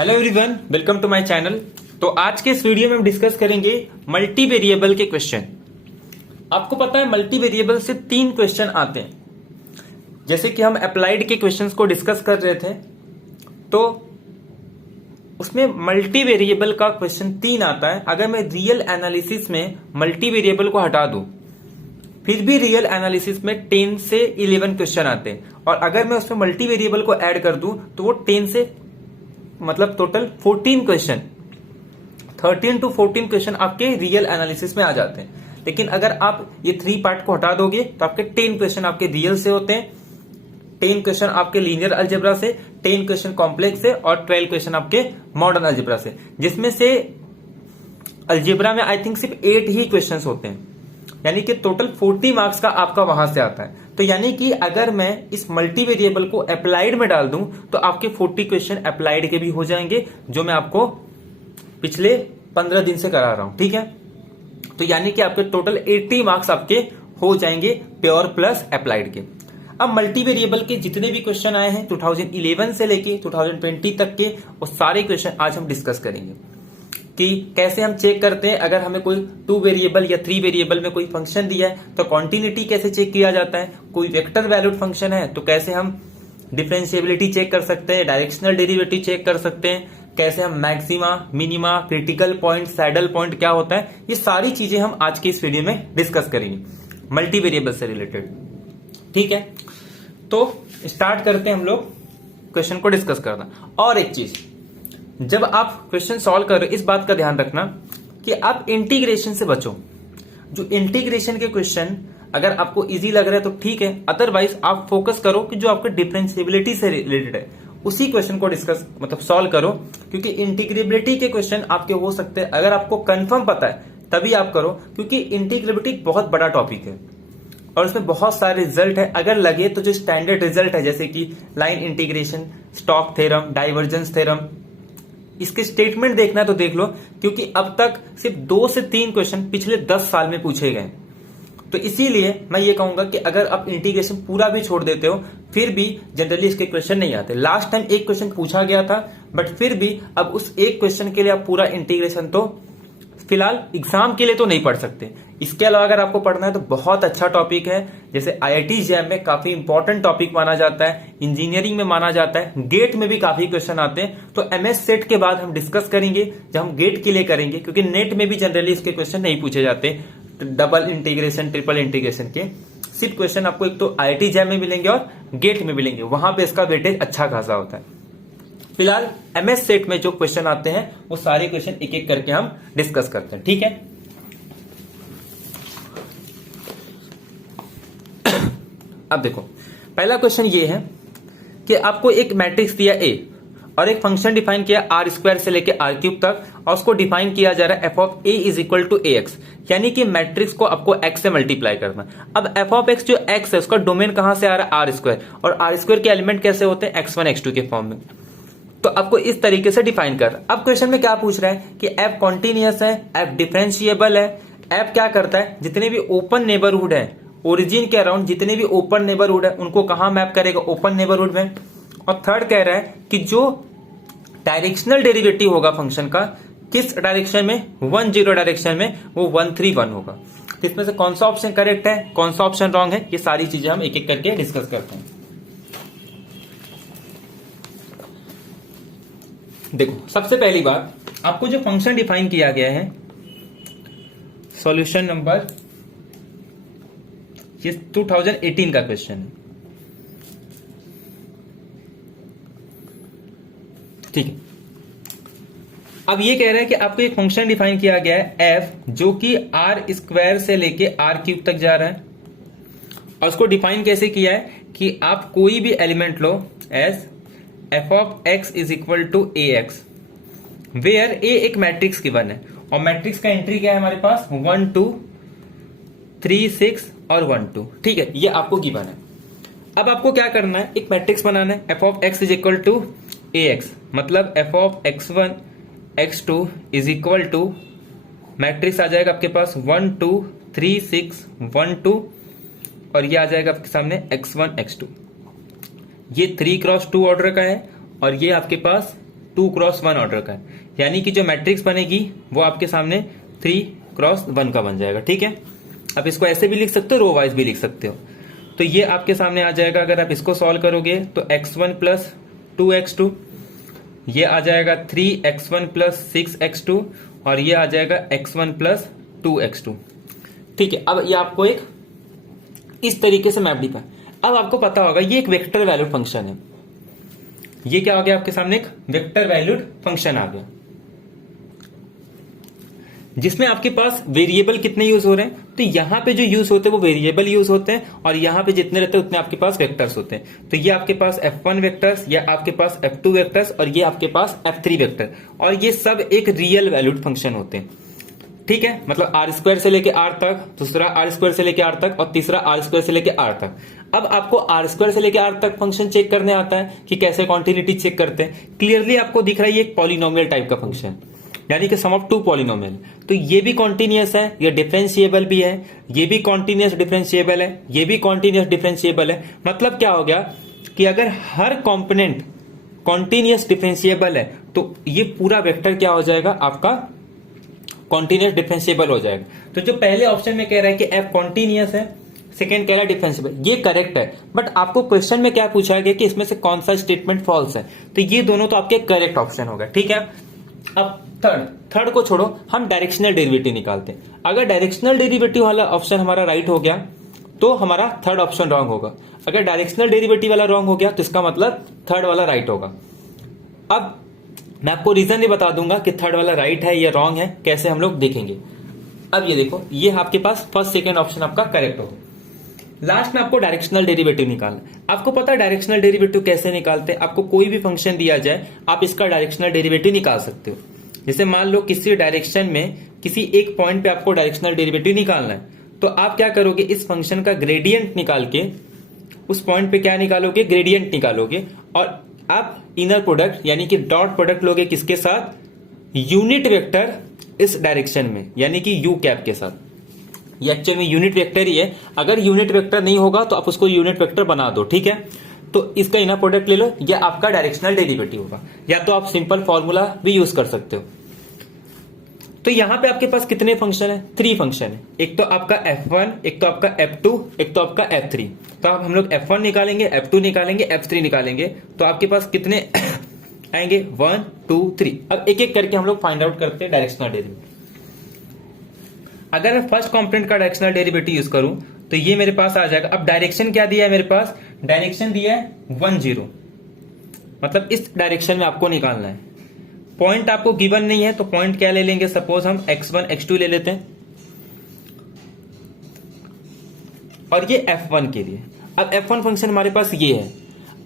Hello everyone, welcome to my channel. तो आज के इस वीडियो में हम डिस्कस करेंगे मल्टी वेरिएबल के क्वेश्चन। आपको पता है मल्टी वेरिएबल से 3 क्वेश्चन आते हैं। जैसे कि हम अप्लाइड के क्वेश्चंस को डिस्कस कर रहे थे तो उसमें मल्टी वेरिएबल का क्वेश्चन 3 आता है। अगर मैं रियल एनालिसिस में मल्टी वेरिएबल को हटा दूं फिर भी रियल एनालिसिस में 10 से 11 क्वेश्चन आते हैं, और अगर मैं उसमें मल्टी वेरिएबल को ऐड कर दूं तो वो 10 से मतलब टोटल 14 क्वेश्चन, 13 to 14 क्वेश्चन आपके रियल एनालिसिस में आ जाते हैं। लेकिन अगर आप ये 3 पार्ट को हटा दोगे तो आपके 10 क्वेश्चन आपके रियल से होते हैं, 10 क्वेश्चन आपके लीनियर अलजेब्रा से, 10 क्वेश्चन कॉम्प्लेक्स से और 12 क्वेश्चन आपके मॉडर्न अलजेब्रा से, जिसमें से अलजेब्रा में आई थिंक सिर्फ 8 ही क्वेश्चन होते हैं। यानी कि टोटल 40 मार्क्स का आपका वहां से आता है। तो यानी कि अगर मैं इस मल्टी वेरिएबल को अप्लाइड में डाल दूं तो आपके 40 क्वेश्चन अप्लाइड के भी हो जाएंगे, जो मैं आपको पिछले 15 दिन से करा रहा हूं। ठीक है, तो यानी कि आपके टोटल 80 मार्क्स आपके हो जाएंगे प्योर प्लस अप्लाइड के। अब मल्टी वेरिएबल के जितने भी क्वेश्चन आए हैं 2011 से लेके 2020 तक के, वो सारे क्वेश्चन आज हम डिस्कस करेंगे कि कैसे हम चेक करते हैं। अगर हमें कोई 2 वेरिएबल या 3 वेरिएबल में कोई फंक्शन दिया है तो कॉन्टिन्यूटी कैसे चेक किया जाता है, कोई वेक्टर वैल्यूड फंक्शन है तो कैसे हम डिफरेंशिएबिलिटी चेक कर सकते हैं, डायरेक्शनल डेरिवेटिव चेक कर सकते हैं, कैसे हम maxima, minima, critical point, saddle point क्या होता है, ये सारी चीजें हम आज के इस वीडियो में डिस्कस करेंगे मल्टी वेरिएबल से रिलेटेड। ठीक है, तो स्टार्ट करते हैं हम लोग क्वेश्चन को डिस्कस करना। और एक चीज, जब आप क्वेश्चन सॉल्व कर रहे हो इस बात का ध्यान रखना कि आप इंटीग्रेशन से बचो। जो इंटीग्रेशन के क्वेश्चन अगर आपको इजी लग रहा है तो ठीक है, अदरवाइज आप फोकस करो कि जो आपके डिफरेंशिएबिलिटी से रिलेटेड है उसी क्वेश्चन को डिस्कस मतलब सॉल्व करो, क्योंकि इंटीग्रेबिलिटी के क्वेश्चन आपके हो सकते हैं। अगर आपको कंफर्म पता है तभी आप करो, क्योंकि इंटीग्रेबिलिटी बहुत बड़ा टॉपिक है और उसमें बहुत सारे रिजल्ट है। अगर लगे तो जो स्टैंडर्ड रिजल्ट है जैसे कि line integration, stock theorem, divergence theorem, इसके स्टेटमेंट देखना है तो देख लो, क्योंकि अब तक सिर्फ 2 से 3 क्वेश्चन पिछले 10 साल में पूछे गए। तो इसीलिए मैं ये कहूंगा कि अगर आप इंटीग्रेशन पूरा भी छोड़ देते हो फिर भी जनरली इसके क्वेश्चन नहीं आते। लास्ट टाइम एक क्वेश्चन पूछा गया था, बट फिर भी अब उस एक क्वेश्चन के लिए आप पूरा इंटीग्रेशन तो फिलहाल एग्जाम के लिए तो नहीं पढ़ सकते। इसके अलावा अगर आपको पढ़ना है तो बहुत अच्छा टॉपिक है, जैसे IIT जैम में काफी इंपॉर्टेंट टॉपिक माना जाता है, इंजीनियरिंग में माना जाता है, गेट में भी काफी क्वेश्चन आते हैं। तो MS सेट के बाद हम डिस्कस करेंगे जब हम गेट के लिए करेंगे, क्योंकि नेट में भी जनरली इसके क्वेश्चन नहीं पूछे जाते डबल इंटीग्रेशन, ट्रिपल इंटीग्रेशन के। सिर्फ क्वेश्चन आपको एक तो IIT जैम में मिलेंगे और गेट में मिलेंगे, वहां पे इसका वेटेज अच्छा खासा होता है। फिलहाल MS सेट में जो क्वेश्चन आते हैं वो सारे क्वेश्चन एक एक करके हम डिस्कस करते हैं। ठीक है, अब देखो पहला क्वेश्चन ये है कि आपको एक मैट्रिक्स दिया A और एक फंक्शन डिफाइन किया R² से लेके R³ तक, और उसको डिफाइन किया जा रहा है f(a) = ax, यानी कि मैट्रिक्स को आपको x से मल्टीप्लाई करना। अब f(x) जो x है उसका डोमेन कहां से आ रहा है R², और R² के एलिमेंट कैसे होते हैं x1 x2 के फॉर्म में। तो आपको इस तरीके से डिफाइन कर। अब क्वेश्चन में क्या पूछ रहा है कि f कॉन्टिन्यूअस है, f डिफरेंशिएबल है, f क्या करता है, जितने भी ओपन नेबरहुड है ओरिजिन के अराउंड जितने भी ओपन नेबरहुड है उनको कहां मैप करेगा, ओपन नेबरहुड में। और थर्ड कह रहा है कि जो डायरेक्शनल डेरिवेटिव होगा फंक्शन का किस डायरेक्शन में, 1 0 डायरेक्शन में, वो 1 3 1 होगा। तो इसमें से कौन सा ऑप्शन करेक्ट है, कौन सा ऑप्शन रॉन्ग है, ये सारी चीजें हम एक एक करके डिस्कस करते हैं। देखो सबसे पहली बात, आपको जो फंक्शन डिफाइन किया गया है, सॉल्यूशन नंबर, ये 2018 का क्वेश्चन है। ठीक है, अब ये कह रहा है कि आपको एक फंक्शन डिफाइन किया गया है f, जो कि R² से लेके R³ तक जा रहा है, और उसको डिफाइन कैसे किया है कि आप कोई भी एलिमेंट लो as f(x) = ax, where a एक मैट्रिक्स गिवन है, और मैट्रिक्स का एंट्री क्या है हमारे पास 1 2 3 6 और 1 2। ठीक है, ये आपको गिवन है। अब आपको क्या करना है, एक मैट्रिक्स बनाना है f(x) = ax, मतलब f(x1) x2 = मैट्रिक्स आ जाएगा आपके पास 1 2 3 6 1 2, और ये आ जाएगा आपके सामने x1 x2। ये 3 × 2 ऑर्डर का है, और ये आपके पास 2x1 ऑर्डर का है, यानी कि जो मैट्रिक्स बनेगी वो आपके सामने 3x1 का बन जाएगा। ठीक है, अब इसको ऐसे भी लिख सकते हो, रो वाइज भी लिख सकते हो। तो ये आपके सामने आ जाएगा, अगर आप इसको सॉल्व करोगे तो x1 प्लस 2x2, ये आ जाएगा 3x1 प्लस 6x2, और ये आ जाएगा x1 प्लस 2x2। ठीक है, अब ये आपको एक इस तरीके से मैप दिखा। अब आपको पता होगा ये एक वेक्टर वैल्यूड फंक्शन है। ये क्या हो गया, आपके सामने एक वेक्टर वैल्यूड फंक्शन आ गया, जिसमें आपके पास वेरिएबल कितने यूज हो रहे हैं। तो यहां पे जो यूज होते हैं वो वेरिएबल यूज होते हैं, और यहां पे जितने रहते हैं उतने आपके पास वेक्टर्स होते हैं। तो ये आपके पास F1 वेक्टर्स, या आपके पास F2 वेक्टर्स, और ये आपके पास F3 वेक्टर, और ये सब एक रियल वैल्यूड फंक्शन होते हैं। ठीक है, मतलब R² से लेके R तक, दूसरा R² से लेके R तक, और तीसरा R² से लेके R तक। अब आपको R² से लेके R तक फंक्शन चेक करने आता है कि कैसे कॉन्टिन्यूटी चेक करते हैं। क्लियरली आपको दिख रहा है ये एक पॉलिनोमियल टाइप का फंक्शन, यानी कि सम ऑफ टू पॉलिनोमियल। तो ये भी कॉन्टिन्यूअस है, ये डिफरेंशिएबल भी है, ये भी कॉन्टिन्यूअस डिफरेंशिएबल है, ये भी कॉन्टिन्यूअस डिफरेंशिएबल है। मतलब क्या हो गया कि अगर हर कंपोनेंट कॉन्टिन्यूअस डिफरेंशिएबल है तो ये पूरा वेक्टर क्या हो जाएगा, आपका कॉन्टिन्यूअस डिफरेंशिएबल हो जाएगा। तो जो पहले ऑप्शन में कह रहा है कि F कॉन्टिन्यूअस है, सेकेंड कह रहा है डिफरेंशिएबल, ये करेक्ट है। बट आपको क्वेश्चन में क्या पूछा गया कि इसमें से कौन सा स्टेटमेंट फॉल्स है, तो ये दोनों तो आपके करेक्ट ऑप्शन होगा। ठीक है, अब थर्ड को छोड़ो, हम डायरेक्शनल डेरिवेटिव निकालते हैं। अगर डायरेक्शनल डेरिवेटिव वाला ऑप्शन हमारा राइट हो गया तो हमारा थर्ड ऑप्शन रॉन्ग होगा। अगर डायरेक्शनल डेरिवेटिव वाला रॉन्ग हो गया तो इसका मतलब थर्ड वाला राइट होगा। अब मैं आपको रीजन भी बता दूंगा कि थर्ड वाला राइट है या रॉन्ग है, कैसे हम लोग देखेंगे। अब ये देखो, ये आपके पास फर्स्ट सेकेंड ऑप्शन आपका करेक्ट होगा। लास्ट में आपको डायरेक्शनल डेरिवेटिव निकालना है। आपको पता है डायरेक्शनल डेरिवेटिव कैसे निकालते हैं। आपको कोई भी फंक्शन दिया जाए, आप इसका डायरेक्शनल डेरिवेटिव निकाल सकते हो। जैसे मान लो किसी डायरेक्शन में किसी एक पॉइंट पे आपको डायरेक्शनल डेरिवेटिव निकालना है, तो आप क्या करोगे, इस फंक्शन का ग्रेडियंट निकाल के उस पॉइंट पे क्या निकालोगे, ग्रेडियंट निकालोगे, और आप इनर प्रोडक्ट यानी कि डॉट प्रोडक्ट लोगे किसके साथ, यूनिट वेक्टर इस डायरेक्शन में, यानी कि यू कैप के साथ। ये एक्चुअल में यूनिट वेक्टर ही है। अगर यूनिट वेक्टर नहीं होगा तो आप उसको यूनिट वेक्टर बना दो। ठीक है, तो इसका इनर प्रोडक्ट ले लो, यह आपका डायरेक्शनल डेरिवेटिव होगा। या तो आप सिंपल फॉर्मूला भी यूज कर सकते हो। तो यहां पे आपके पास कितने फंक्शन है, 3 फंक्शन है। एक तो आपका F1, एक तो आपका F2, एक तो आपका F3। तो आप हम लोग F1 निकालेंगे, F2 निकालेंगे, F3 निकालेंगे, तो आपके पास कितने आएंगे, 1 2 3। अब एक एक करके हम लोग फाइंड आउट करते हैं डायरेक्शनल डेरिवेटिव। अगर मैं फर्स्ट कॉम्पोनेंट का डायरेक्शनल डेरिवेटिव यूज करूं तो ये मेरे पास आ जाएगा। अब डायरेक्शन क्या दिया है मेरे पास, डायरेक्शन दिया है 1 0, मतलब इस डायरेक्शन में आपको निकालना है। पॉइंट आपको गिवन नहीं है तो पॉइंट क्या ले लेंगे, सपोज हम x1 x2 ले लेते हैं, और ये F1 के लिए। अब F1 फंक्शन हमारे पास ये है।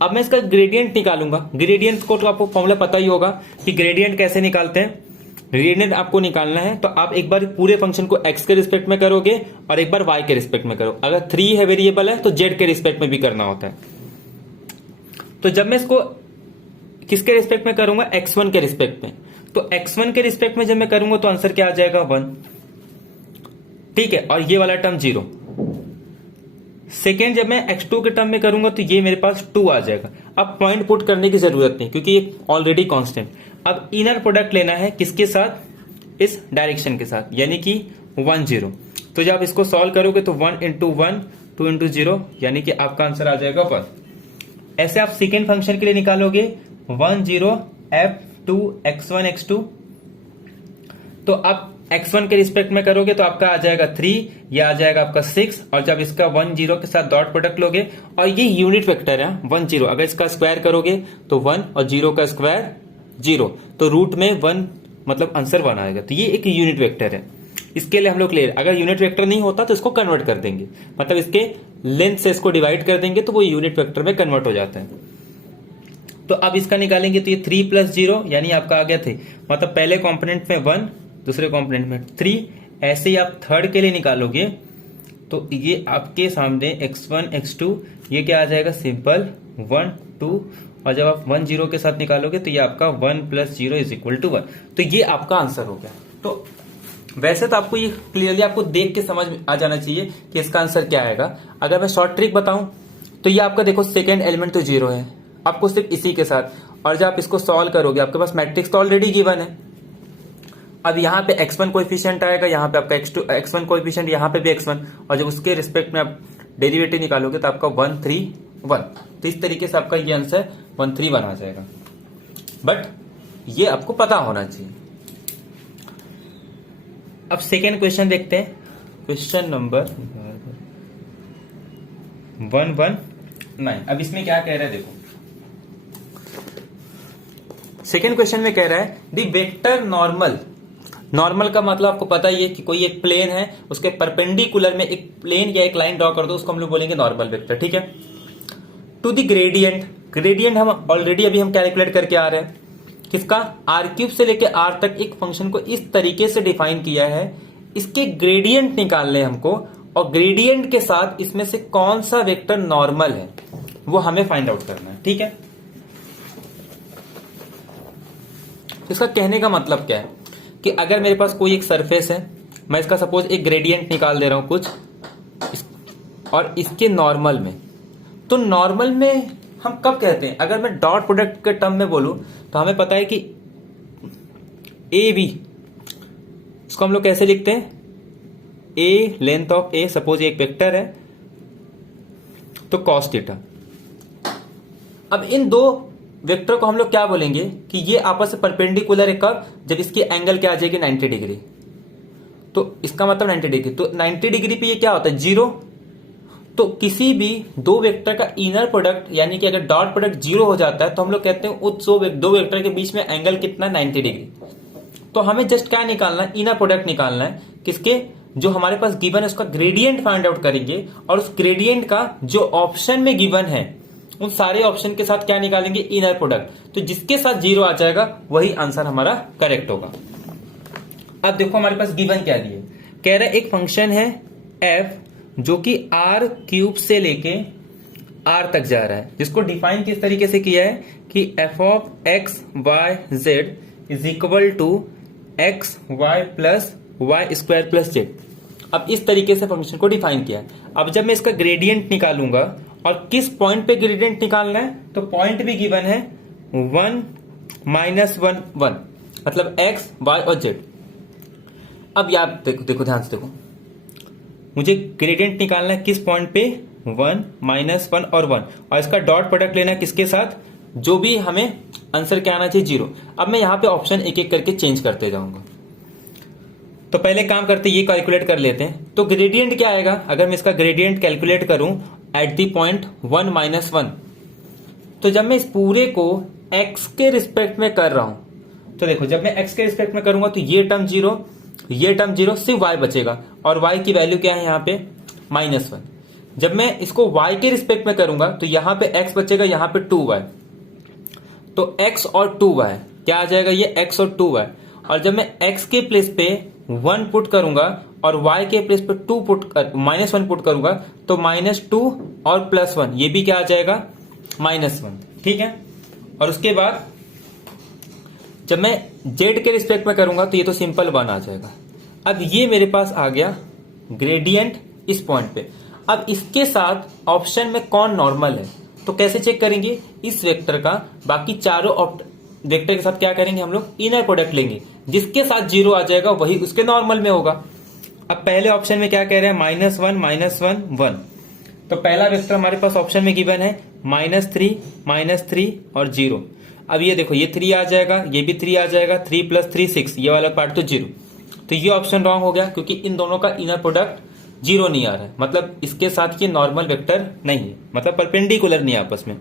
अब मैं इसका ग्रेडियंट निकालूंगा। ग्रेडियंट को तो आपको फॉर्मूला पता ही होगा कि ग्रेडियंट कैसे निकालते हैं। ग्रेडियंट आपको निकालना है तो आप एक बार पूरे फंक्शन को x के रिस्पेक्ट में करोगे और एक बार y के रिस्पेक्ट में करो। अगर 3 है वेरिएबल है तो z के रिस्पेक्ट में भी करना होता है। तो जब मैं इसको किसके रिस्पेक्ट में करूंगा, x1 के रिस्पेक्ट में, तो x1 के रिस्पेक्ट में जब मैं करूंगा तो आंसर क्या आ जाएगा, 1। ठीक है, और ये वाला टर्म 0। सेकेंड जब मैं x2 के टर्म में करूंगा तो ये मेरे पास 2 आ जाएगा। अब पॉइंट पुट करने की जरूरत नहीं क्योंकि ये ऑलरेडी कांस्टेंट। अब इनर प्रोडक्ट लेना है किसके साथ, इस डायरेक्शन के साथ, यानी कि 1 0। तो जब इसको सॉल्व करोगे तो 1 इंटू 1 2 इंटू 0, यानी कि आपका आंसर आ जाएगा 1। ऐसे आप सेकेंड फंक्शन के लिए निकालोगे 1 0 F2 x1 x2। तो आप x1 के रिस्पेक्ट में करोगे तो आपका आ जाएगा 3, ये आ जाएगा आपका 6, और जब इसका 1 0 के साथ डॉट प्रोडक्ट लोगे, और ये यूनिट वेक्टर है 1 0, अगर इसका स्क्वायर करोगे तो 1 और 0 का स्क्वायर 0, तो रूट में 1, मतलब आंसर 1 आएगा। तो ये एक यूनिट वेक्टर है। इसके लिए हम लोग ले, अगर यूनिट वेक्टर नहीं होता तो इसको कन्वर्ट कर देंगे, मतलब इसके लेंथ से इसको डिवाइड कर देंगे तो वो यूनिट वेक्टर में कन्वर्ट हो जाता है। तो अब इसका निकालेंगे तो ये 3 + 0 यानी आपका आ गया थे, मतलब पहले कंपोनेंट में 1, दूसरे कंपोनेंट में 3। ऐसे ही आप थर्ड के लिए निकालोगे तो ये आपके सामने x1 x2, ये क्या आ जाएगा, सिंपल 1 2, और जब आप 1 0 के साथ निकालोगे तो ये आपका 1 + 0 = 1। तो ये आपका आंसर हो गया। तो वैसे तो आपको ये क्लियरली आपको देख के समझ आ जाना चाहिए कि इसका आंसर क्या आएगा। अगर मैं शॉर्ट ट्रिक बताऊं तो ये आपका देखो सेकेंड एलिमेंट तो 0 है, आपको सिर्फ इसी के साथ, और जब आप इसको सॉल्व करोगे आपके पास मैट्रिक्स तो ऑलरेडी गिवन है। अब यहाँ पे x1 कोएफिशिएंट आएगा, यहाँ पे आपका x1 कोएफिशिएंट, यहाँ पे भी x1, और जब उसके रिस्पेक्ट में आप डेरिवेटिव निकालोगे तो आपका 131। तो इस तरीके से आपका ये आंसर 131 आ जाएगा, बट ये आपको पता होना चाहिए। अब सेकेंड क्वेश्चन देखते हैं, क्वेश्चन नंबर 119। अब इसमें क्या कह रहा है देखो, सेकेंड क्वेश्चन में कह रहा है द वेक्टर नॉर्मल। नॉर्मल का मतलब आपको पता ही है कि कोई एक प्लेन है, उसके परपेंडिकुलर में एक प्लेन या एक लाइन ड्रॉ कर दो, उसको हम लोग बोलेंगे नॉर्मल वेक्टर, ठीक है। टू द ग्रेडियंट, ग्रेडियंट हम ऑलरेडी अभी हम कैलकुलेट करके आ रहे हैं, किसका, r³ से लेके r तक एक फंक्शन को इस तरीके से डिफाइन किया है, इसके ग्रेडियंट निकालने हमको, और ग्रेडियंट के साथ इसमें से कौन सा वेक्टर नॉर्मल है वो हमें फाइंड आउट करना है, ठीक है। इसका कहने का मतलब क्या है कि अगर मेरे पास कोई एक सरफेस है, मैं इसका सपोज एक ग्रेडियंट निकाल दे रहा हूं कुछ, और इसके नॉर्मल में, तो नॉर्मल में हम कब कहते हैं, अगर मैं डॉट प्रोडक्ट के टर्म में बोलूं तो हमें पता है कि ए बी, इसको हम लोग कैसे लिखते हैं, ए लेंथ ऑफ ए, सपोज एक वेक्टर है तो कॉस थीटा। अब इन दो वेक्टर को हम लोग क्या बोलेंगे कि ये आपस में परपेंडिकुलर है, कब, जब इसकी एंगल क्या आ जाएगी 90 डिग्री। तो इसका मतलब 90 डिग्री, तो 90 डिग्री पे ये क्या होता है, जीरो। तो किसी भी दो वेक्टर का इनर प्रोडक्ट, यानी कि अगर डॉट प्रोडक्ट जीरो हो जाता है तो हम लोग कहते हैं उस दो वेक्टर के बीच में एंगल कितना, 90 डिग्री। तो हमें जस्ट क्या निकालना है, इनर प्रोडक्ट निकालना है, किसके, जो हमारे पास गिवन है उसका ग्रेडियंट फाइंड आउट करेंगे, और उस ग्रेडियंट का जो ऑप्शन में गिवन है उन सारे ऑप्शन के साथ क्या निकालेंगे, इनर प्रोडक्ट। तो जिसके साथ जीरो आ जाएगा वही आंसर हमारा करेक्ट होगा। अब देखो हमारे पास गिवन क्या दिए, कह रहा है एक फंक्शन है f जो कि r³ से लेके r तक जा रहा है, जिसको डिफाइन किस तरीके से किया है कि f of x y z is equal to x y plus y square plus z। अब इस तरीके से फंक्शन को डिफाइन किया है। अब जब मैं इसका ग्रेडियंट निकालूंगा, और किस पॉइंट पे ग्रेडियंट निकालना है, तो पॉइंट भी गिवन है 1 -1 1, मतलब x y और z। अब यार देखो ध्यान से देखो, मुझे ग्रेडियंट निकालना है किस पॉइंट पे, 1 -1 और 1, और इसका डॉट प्रोडक्ट लेना है किसके साथ, जो भी हमें आंसर क्या आना चाहिए, जीरो। अब मैं यहां पे ऑप्शन एक एक करके चेंज करते जाऊंगा। तो पहले काम करते ये कैलकुलेट कर लेते हैं। तो ग्रेडियंट क्या आएगा, अगर मैं इसका ग्रेडियंट कैलकुलेट करूं एट दी पॉइंट 1 -1, तो जब मैं इस पूरे को x के रिस्पेक्ट में कर रहा हूं, तो देखो जब मैं x के रिस्पेक्ट में करूंगा तो ये टर्म जीरो, ये टर्म जीरो, सिर्फ y बचेगा, और y की वैल्यू क्या है यहाँ पे, -1। जब मैं इसको y के रिस्पेक्ट में करूंगा तो यहाँ पे x बचेगा, यहाँ पे 2y, तो x और 2y क्या आ जाएगा, ये x और 2y। और जब मैं x के प्लेस पे 1 पुट करूंगा और y के प्लेस पे -1 पुट करूंगा, तो -2 और +1, ये भी क्या आ जाएगा, -1, ठीक है। और उसके बाद जब मैं z के रिस्पेक्ट में करूंगा तो ये तो सिंपल 1 आ जाएगा। अब ये मेरे पास आ गया ग्रेडियंट इस पॉइंट पे। अब इसके साथ ऑप्शन में कौन नॉर्मल है, तो कैसे चेक करेंगे, इस वेक्टर का बाकी चारों वेक्टर के साथ क्या करेंगे, हम लोग इनर प्रोडक्ट लेंगे, जिसके साथ जीरो आ जाएगा वही उसके नॉर्मल में होगा। अब पहले ऑप्शन में क्या कह रहे हैं, -1 -1 1, तो पहला वेक्टर हमारे पास ऑप्शन में गिवन है -3 और 0। अब ये देखो ये 3 आ जाएगा, ये भी 3 आ जाएगा, 3 + 3 6, ये वाला पार्ट तो 0। तो ये ऑप्शन रॉन्ग हो गया, क्योंकि इन दोनों का इनर प्रोडक्ट 0 नहीं आ रहा है, मतलब इसके साथ ये नॉर्मल वेक्टर नहीं है, मतलब परपेंडिकुलर नहीं है आपस में।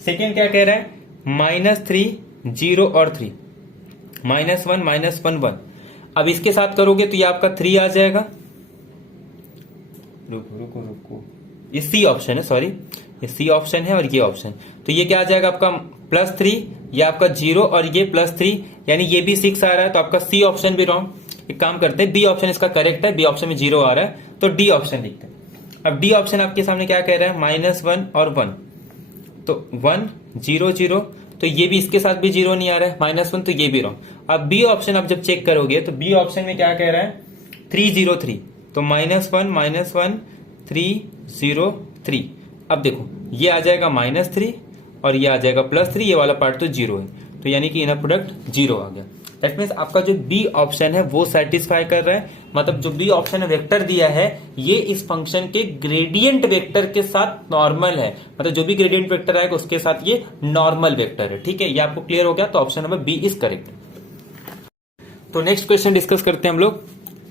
सेकेंड क्या कह रहा है, -3 0 और 3, -1 -1 1। अब इसके साथ करोगे तो ये आपका 3 आ जाएगा, रुको, ये सी ऑप्शन है, सॉरी ये सी ऑप्शन है और ये ऑप्शन, तो ये क्या आ जाएगा आपका +3, ये आपका 0 और ये +3, यानी ये भी 6 आ रहा है, तो आपका सी ऑप्शन भी रॉन्ग। एक काम करते हैं, बी ऑप्शन इसका करेक्ट है, बी ऑप्शन में 0 आ रहा है, तो डी ऑप्शन लिखते हैं। अब डी ऑप्शन आपके सामने क्या कह रहा है, -1 और 1, तो 1 0 0, तो ये भी इसके साथ भी 0 नहीं आ रहा है, -1, तो ये भी रॉन्ग। अब बी ऑप्शन आप जब चेक करोगे तो बी ऑप्शन में क्या कह रहा है, 3 0 3, तो -1 3 0 3। अब देखो ये आ जाएगा -3 और ये आ जाएगा +3, ये वाला पार्ट तो 0 है, तो यानी कि इनर प्रोडक्ट 0 आ गया। दैट मीन्स आपका जो बी ऑप्शन है वो सेटिस्फाई कर रहा है, मतलब जो बी ऑप्शन वेक्टर दिया है ये इस फंक्शन के ग्रेडियंट वेक्टर के साथ नॉर्मल है, मतलब जो भी ग्रेडियंट वेक्टर आएगा उसके साथ ये नॉर्मल वेक्टर है। ठीक है, ये आपको क्लियर हो गया, तो option number B is correct. तो नेक्स्ट क्वेश्चन डिस्कस करते हैं हम लोग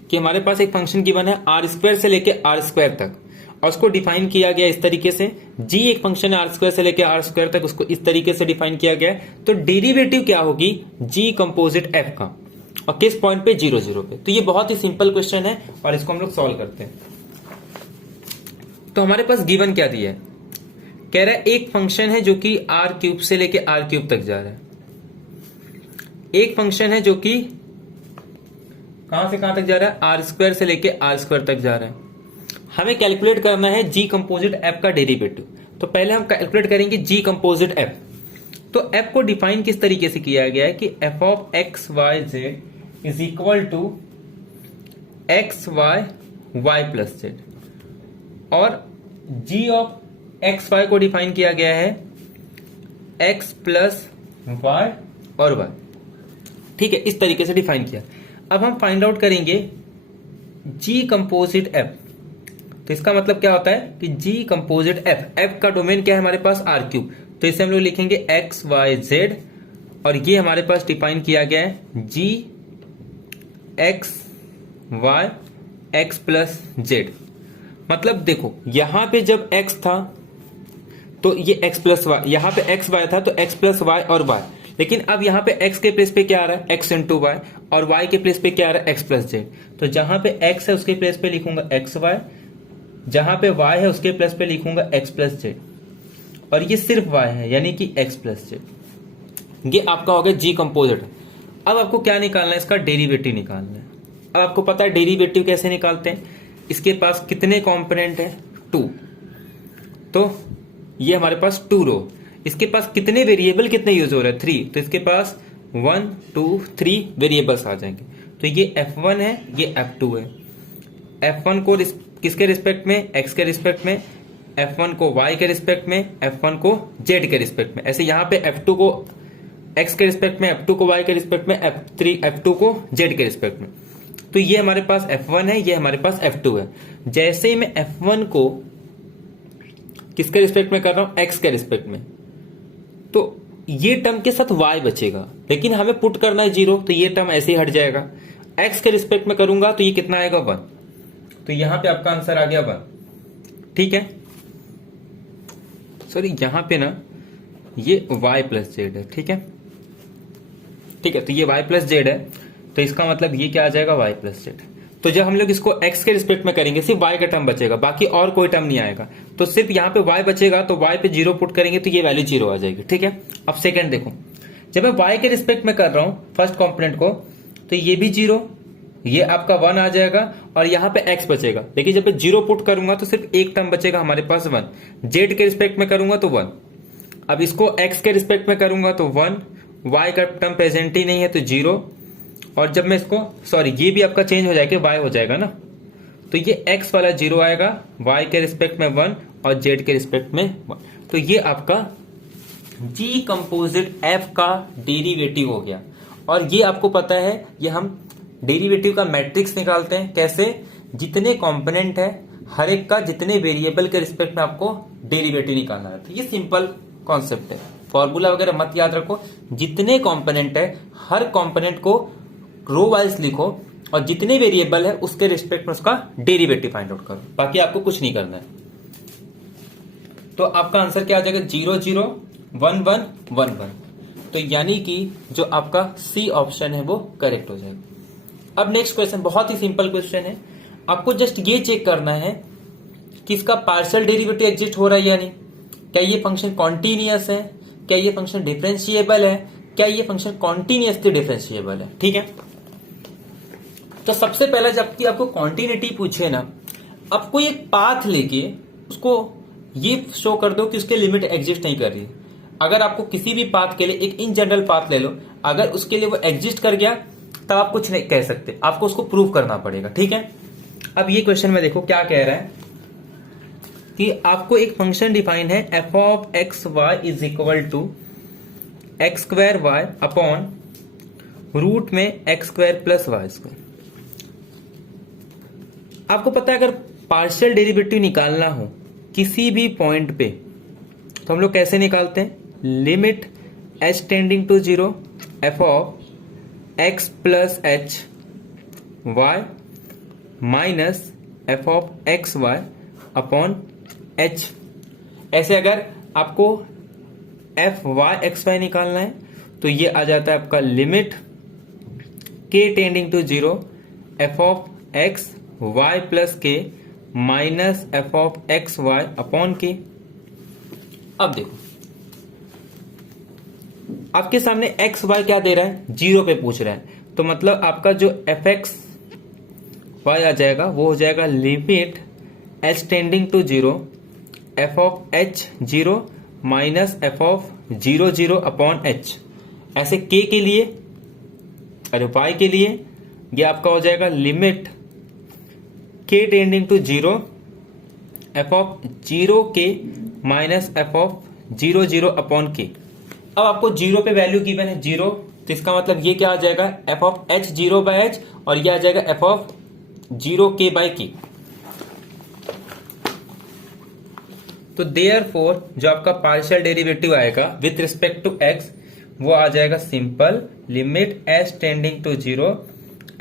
कि हमारे पास एक फंक्शन गिवन है r² से लेके r² तक, और उसको डिफाइन किया गया इस तरीके से। g एक फंक्शन है r² से लेके r² तक, उसको इस तरीके से डिफाइन किया गया है। तो डेरिवेटिव क्या होगी g कंपोजिट f का, और किस पॉइंट पे, 0 0 पे। तो ये बहुत ही सिंपल क्वेश्चन है और इसको हम लोग सॉल्व करते हैं। तो हमारे पास गिवन क्या दिया है, कह रहा है एक फंक्शन है जो कि r³ से लेके r³ तक जा रहा है। एक फंक्शन है जो कि कहां से कहां तक जा रहा है, r² से लेके r² तक जा रहा है। हमें कैलकुलेट करना है g कंपोजिट f का डेरिवेटिव। तो पहले हम कैलकुलेट करेंगे g कंपोजिट f। तो f को डिफाइन किस तरीके से किया गया है कि f of x y z is equal to x y y plus z, और g ऑफ x y को डिफाइन किया गया है x प्लस y और y। ठीक है, इस तरीके से डिफाइन किया। अब हम फाइंड आउट करेंगे g कंपोजिट f। तो इसका मतलब क्या होता है कि g कंपोजिट f का डोमेन क्या है हमारे पास, r³। तो इसे हम लोग लिखेंगे x y z, और ये हमारे पास डिफाइन किया गया है g x y x plus z। मतलब देखो यहां पे जब x था तो ये x प्लस y, यहां पे x y था तो x प्लस y और y, लेकिन अब यहां पे x के प्लेस पे क्या आ रहा है, x इंटू वाई, और y के प्लेस पे क्या आ रहा है, x प्लस z। तो जहां पे x है उसके प्लेस पे लिखूंगा x y, जहां पे y है उसके प्लेस पे लिखूंगा x प्लस z, और ये सिर्फ y है यानी कि x प्लस z। ये आपका हो गया g कंपोजिट। अब आपको क्या निकालना है, इसका डेरिवेटिव निकालना है। अब आपको पता है डेरिवेटिव कैसे निकालते हैं, इसके पास कितने कॉम्पोनेंट है, 2, तो ये हमारे पास 2 रो। इसके पास कितने वेरिएबल कितने यूज हो रहे हैं, 3, तो इसके पास 1 2 3 वेरिएबल्स आ जाएंगे। तो ये f1 है, ये f2 है। f1 को किसके रिस्पेक्ट में, x के रिस्पेक्ट में, f1 को y के रिस्पेक्ट में, f1 को z के रिस्पेक्ट में। ऐसे यहाँ पे f2 को x के रिस्पेक्ट में, f2 को y के रिस्पेक्ट में, f2 को z के रिस्पेक्ट में। तो ये हमारे पास f1 है, ये हमारे पास f2 है। जैसे ही मैं f1 को किसके रिस्पेक्ट में कर रहा हूं, x के रिस्पेक्ट में, तो ये टर्म के साथ y बचेगा, लेकिन हमें पुट करना है 0, तो ये टर्म ऐसे ही हट जाएगा। x के रिस्पेक्ट में करूंगा तो ये कितना आएगा, 1। तो यहां पे आपका आंसर आ गया 1। ठीक है, सॉरी यहां पे ना ये y प्लस जेड है। ठीक है, ठीक है, तो ये y प्लस जेड है, तो इसका मतलब ये क्या आ जाएगा, y प्लस जेड। तो जब हम लोग इसको x के रिस्पेक्ट में करेंगे सिर्फ y का टर्म बचेगा, बाकी और कोई टर्म नहीं आएगा। तो सिर्फ यहाँ पे y बचेगा, तो y पे 0 पुट करेंगे तो ये वैल्यू 0 आ जाएगी। ठीक है, अब सेकंड देखो, जब मैं y के रिस्पेक्ट में कर रहा हूं फर्स्ट कंपोनेंट को, तो ये भी 0, ये आपका 1 आ जाएगा, और यहाँ पे x बचेगा। लेकिन जब मैं 0 पुट करूंगा तो सिर्फ एक टर्म बचेगा हमारे पास 1। z के रिस्पेक्ट में करूंगा तो 1। अब इसको x के रिस्पेक्ट में करूंगा तो 1, y का टर्म प्रेजेंट ही नहीं है तो 0, और जब मैं इसको, सॉरी ये भी आपका चेंज हो जाएगा, y हो जाएगा ना, तो ये x वाला 0 आएगा, y के रिस्पेक्ट में 1 और z के रिस्पेक्ट में 1। तो ये आपका g कंपोजिट f का डेरिवेटिव हो गया। और ये आपको पता है, ये हम डेरिवेटिव का मैट्रिक्स निकालते हैं कैसे, जितने कंपोनेंट है हर एक का जितने वेरिएबल के रिस्पेक्ट में आपको डेरिवेटिव निकालना है। तो ये सिंपल कॉन्सेप्ट है, फॉर्मूला वगैरह मत याद रखो। जितने कंपोनेंट है हर कंपोनेंट को रो वाइज लिखो, और जितने वेरिएबल है उसके रिस्पेक्ट में उसका डेरिवेटिव फाइंड आउट करो, बाकी आपको कुछ नहीं करना है। तो आपका आंसर क्या आ जाएगा, 0 0 1 1 1 1। तो यानी कि जो आपका सी ऑप्शन है वो करेक्ट हो जाएगा। अब नेक्स्ट क्वेश्चन बहुत ही सिंपल क्वेश्चन है, आपको जस्ट ये चेक करना है कि इसका पार्शियल डेरिवेटिव एग्जिस्ट हो रहा है या नहीं, क्या ये फंक्शन कॉन्टिन्यूअस है, क्या ये फंक्शन डिफरेंशिएबल है, क्या ये फंक्शन कॉन्टिन्यूअसली डिफरेंशिएबल है। ठीक है, तो सबसे पहले जबकि आपको कॉन्टिन्यूटी पूछे ना, आपको एक पाथ लेके उसको ये शो कर दो कि उसके लिमिट एग्जिस्ट नहीं कर रही। अगर आपको किसी भी पाथ के लिए एक इन जनरल पाथ ले लो, अगर उसके लिए वो एग्जिस्ट कर गया तब आप कुछ नहीं कह सकते, आपको उसको प्रूव करना पड़ेगा। ठीक है, अब ये क्वेश्चन में देखो क्या कह रहा है कि आपको एक फंक्शन डिफाइन है F of x Y is equal to x square Y upon root में X square plus Y square. आपको पता है अगर पार्शियल डेरिवेटिव निकालना हो किसी भी पॉइंट पे तो हम लोग कैसे निकालते हैं, limit H tending to zero F of X plus H Y minus F of x Y upon H. ऐसे अगर आपको एफ वाई एक्स वाई निकालना है तो ये आ जाता है आपका limit K tending to zero F of x Y plus K minus F of x Y upon K. अब देखो आपके सामने एक्स वाई क्या दे रहा है, जीरो पे पूछ रहा है, तो मतलब आपका जो एफ एक्स वाई आ जाएगा वो हो जाएगा limit H tending to zero F of H zero minus F of zero zero upon H. ऐसे के लिए अरे वाई के लिए ये आपका हो जाएगा limit K tending to zero F of zero K minus F of zero zero upon K. अब आपको जीरो पे वैल्यू गिवन है जीरो, तो इसका मतलब ये क्या आ जाएगा F of H zero by H, और ये आ जाएगा F of zero K by K. तो देयरफॉर जो आपका पार्शियल डेरिवेटिव आएगा विथ रिस्पेक्ट टू एक्स वो आ जाएगा simple limit H tending to zero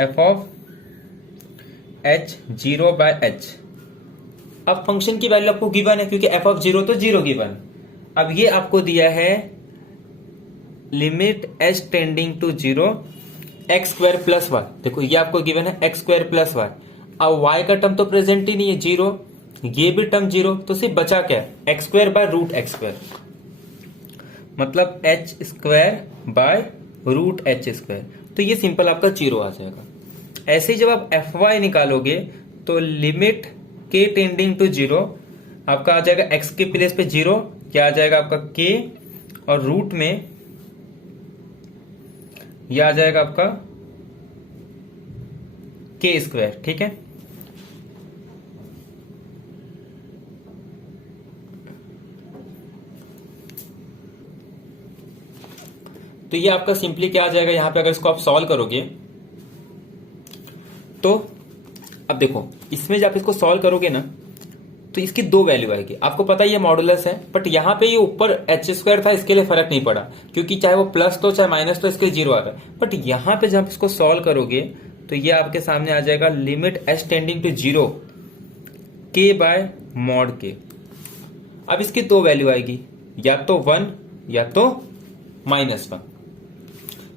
F of H zero by H. अब फंक्शन की वैल्यू आपको गिवन है क्योंकि एफ ऑफ जीरो तो जीरो गिवन। अब ये आपको दिया है limit H tending to zero x square plus Y. देखो ये आपको गिवन है एक्स स्क्वायर प्लस वाई। अब वाई का टर्म तो प्रेजेंट ही नहीं है जीरो, ये भी टर्म जीरो, तो सिर्फ बचा क्या X square by root X square, मतलब H square by root H square. तो ये सिंपल आपका जीरो आ जाएगा। ऐसे ही जब आप एफ वाई निकालोगे तो limit K tending to zero आपका आ जाएगा एक्स के प्लेस पे जीरो, क्या आ जाएगा आपका के, और रूट में यह आ जाएगा आपका के स्क्वायर। ठीक है, तो ये आपका सिंपली क्या आ जाएगा यहां पे अगर इसको आप सॉल्व करोगे तो अब देखो इसमें जब आप इसको सॉल्व करोगे ना तो इसकी दो वैल्यू आएगी। आपको पता है ये मॉडुलस है, बट यहां पे ये ऊपर एच स्क्वायर था इसके लिए फर्क नहीं पड़ा क्योंकि चाहे वो प्लस तो चाहे माइनस तो इसके जीरो आ रहा है। बट यहां पे जब इसको सॉल्व करोगे तो ये आपके सामने आ जाएगा limit H tending to zero K by mod K. अब इसकी दो वैल्यू आएगी, या तो 1 या तो -1।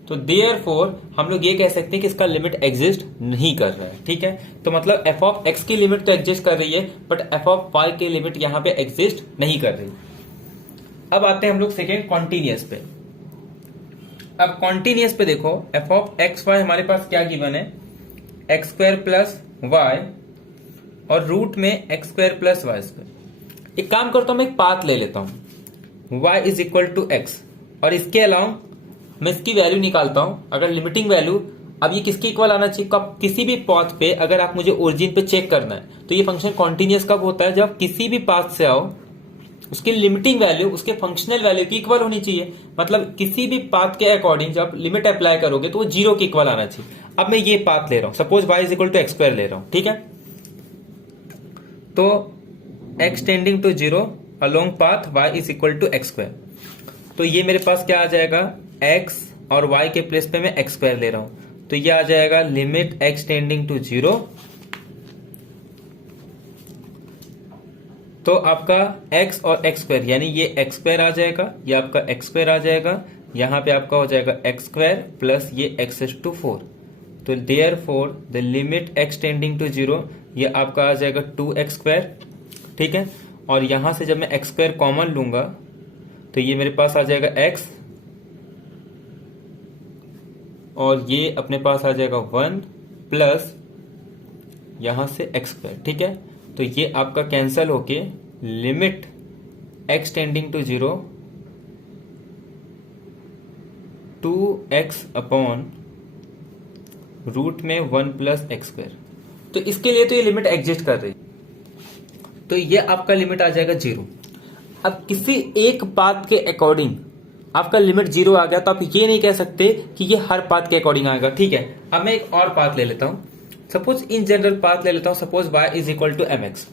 तो देयरफॉर हम लोग ये कह सकते हैं कि इसका लिमिट एग्जिस्ट नहीं कर रहा है। ठीक है, तो मतलब एफ ऑफ एक्स की लिमिट तो एग्जिस्ट कर रही है बट एफ ऑफ वाई की लिमिट यहां पे एग्जिस्ट नहीं कर रही। अब आते हैं हम लोग सेकेंड कॉन्टिन्यूअस पे। अब कॉन्टिन्यूअस पे देखो एफ ऑफ एक्स वाई हमारे पास क्या गिवन है एक्स स्क्वायर प्लस वाई और रूट में X square plus Y square. एक काम करता हूं मैं एक पाथ ले लेता हूं y is equal to X, और इसके अलावा मैं इसकी वैल्यू निकालता हूं अगर लिमिटिंग वैल्यू। अब ये किसके इक्वल आना चाहिए, कब किसी भी पाथ पे अगर आप मुझे ओरिजिन पे चेक करना है तो ये फंक्शन कॉन्टिन्यूअस कब होता है, जब किसी भी पाथ से आओ उसकी लिमिटिंग वैल्यू उसके फंक्शनल वैल्यू की इक्वल होनी चाहिए। मतलब किसी भी पाथ के अकॉर्डिंग जब लिमिट अप्लाई करोगे तो वो जीरो के इक्वल आना चाहिए। अब मैं ये पाथ ले रहा हूं, suppose y is equal to x square ले रहा हूं। ठीक है, तो x tending to zero along path y is equal to x square. तो ये मेरे पास क्या आ जाएगा x और y के प्लेस पे मैं एक्स स्क्वायर ले रहा हूं, तो ये आ जाएगा limit x tending to zero. तो आपका x और एक्स स्क्वायर यानी ये एक्स स्क्वायर आ जाएगा, ये आपका एक्स स्क्वायर आ जाएगा, यहां पे आपका हो जाएगा एक्स स्क्वायर प्लस ये x⁴। तो therefore the limit x tending to zero ये आपका आ जाएगा 2x स्क्वायर। ठीक है, और यहां से जब मैं एक्स स्क्वायर कॉमन लूंगा तो ये मेरे पास आ जाएगा x और ये अपने पास आ जाएगा 1 प्लस यहां से एक्स स्क्वायर। ठीक है, तो ये आपका कैंसल होके limit x tending to zero 2x upon root में 1 प्लस एक्स स्क्वायर। तो इसके लिए तो ये लिमिट एग्जिस्ट कर रही। तो ये आपका लिमिट आ जाएगा 0। अब किसी एक पाथ के अकॉर्डिंग आपका लिमिट 0 आ गया तो आप ये नहीं कह सकते कि ये हर पाथ के अकॉर्डिंग आएगा। ठीक है, अब मैं एक और पाथ ले लेता हूं, सपोज इन जनरल पाथ ले लेता हूं, suppose y is equal to mx।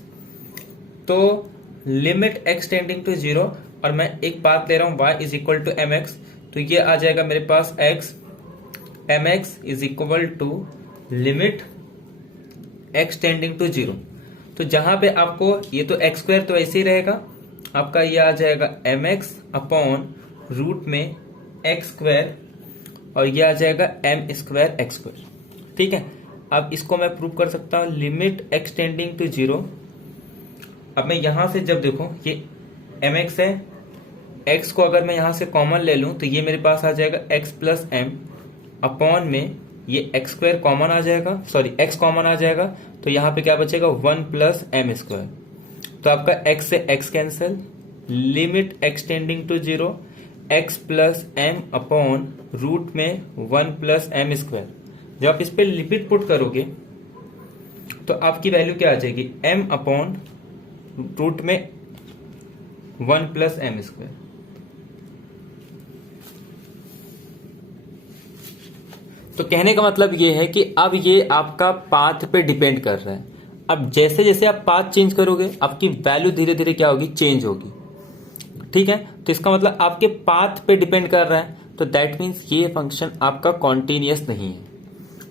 तो लिमिट x टेंडिंग टू 0 और मैं एक पाथ ले रहा हूं y is equal to mx, तो ये आ जाएगा मेरे पास x mx is equal to limit x tending to 0। तो जहां पे आपको ये तो x स्क्वायर तो ऐसे ही रहेगा, आपका ये आ जाएगा mx अपॉन रूट में x स्क्वायर और ये आ जाएगा m स्क्वायर x स्क्वायर। ठीक है, अब इसको मैं प्रूव कर सकता हूं लिमिट x टेंडिंग टू 0। अब मैं यहां से जब देखो ये mx है, x को अगर मैं यहां से कॉमन ले लूं तो ये मेरे पास आ जाएगा x प्लस m अपॉन में ये x स्क्वायर कॉमन आ जाएगा, सॉरी x कॉमन आ जाएगा, तो यहां पे क्या बचेगा 1 प्लस m स्क्वायर। तो आपका x से x cancel, limit x tending to 0 x plus m upon root में 1 प्लस m स्क्वायर। जब आप इस पे लिमिट पुट करोगे तो आपकी वैल्यू क्या आ जाएगी m अपॉन रूट में 1 प्लस m स्क्वायर। तो कहने का मतलब ये है कि अब ये आपका पाथ पे डिपेंड कर रहा है। अब जैसे जैसे आप पाथ चेंज करोगे आपकी वैल्यू धीरे धीरे क्या होगी, चेंज होगी। ठीक है, तो इसका मतलब आपके पाथ पे डिपेंड कर रहा है, तो दैट मीन्स ये फंक्शन आपका कॉन्टिन्यूअस नहीं है,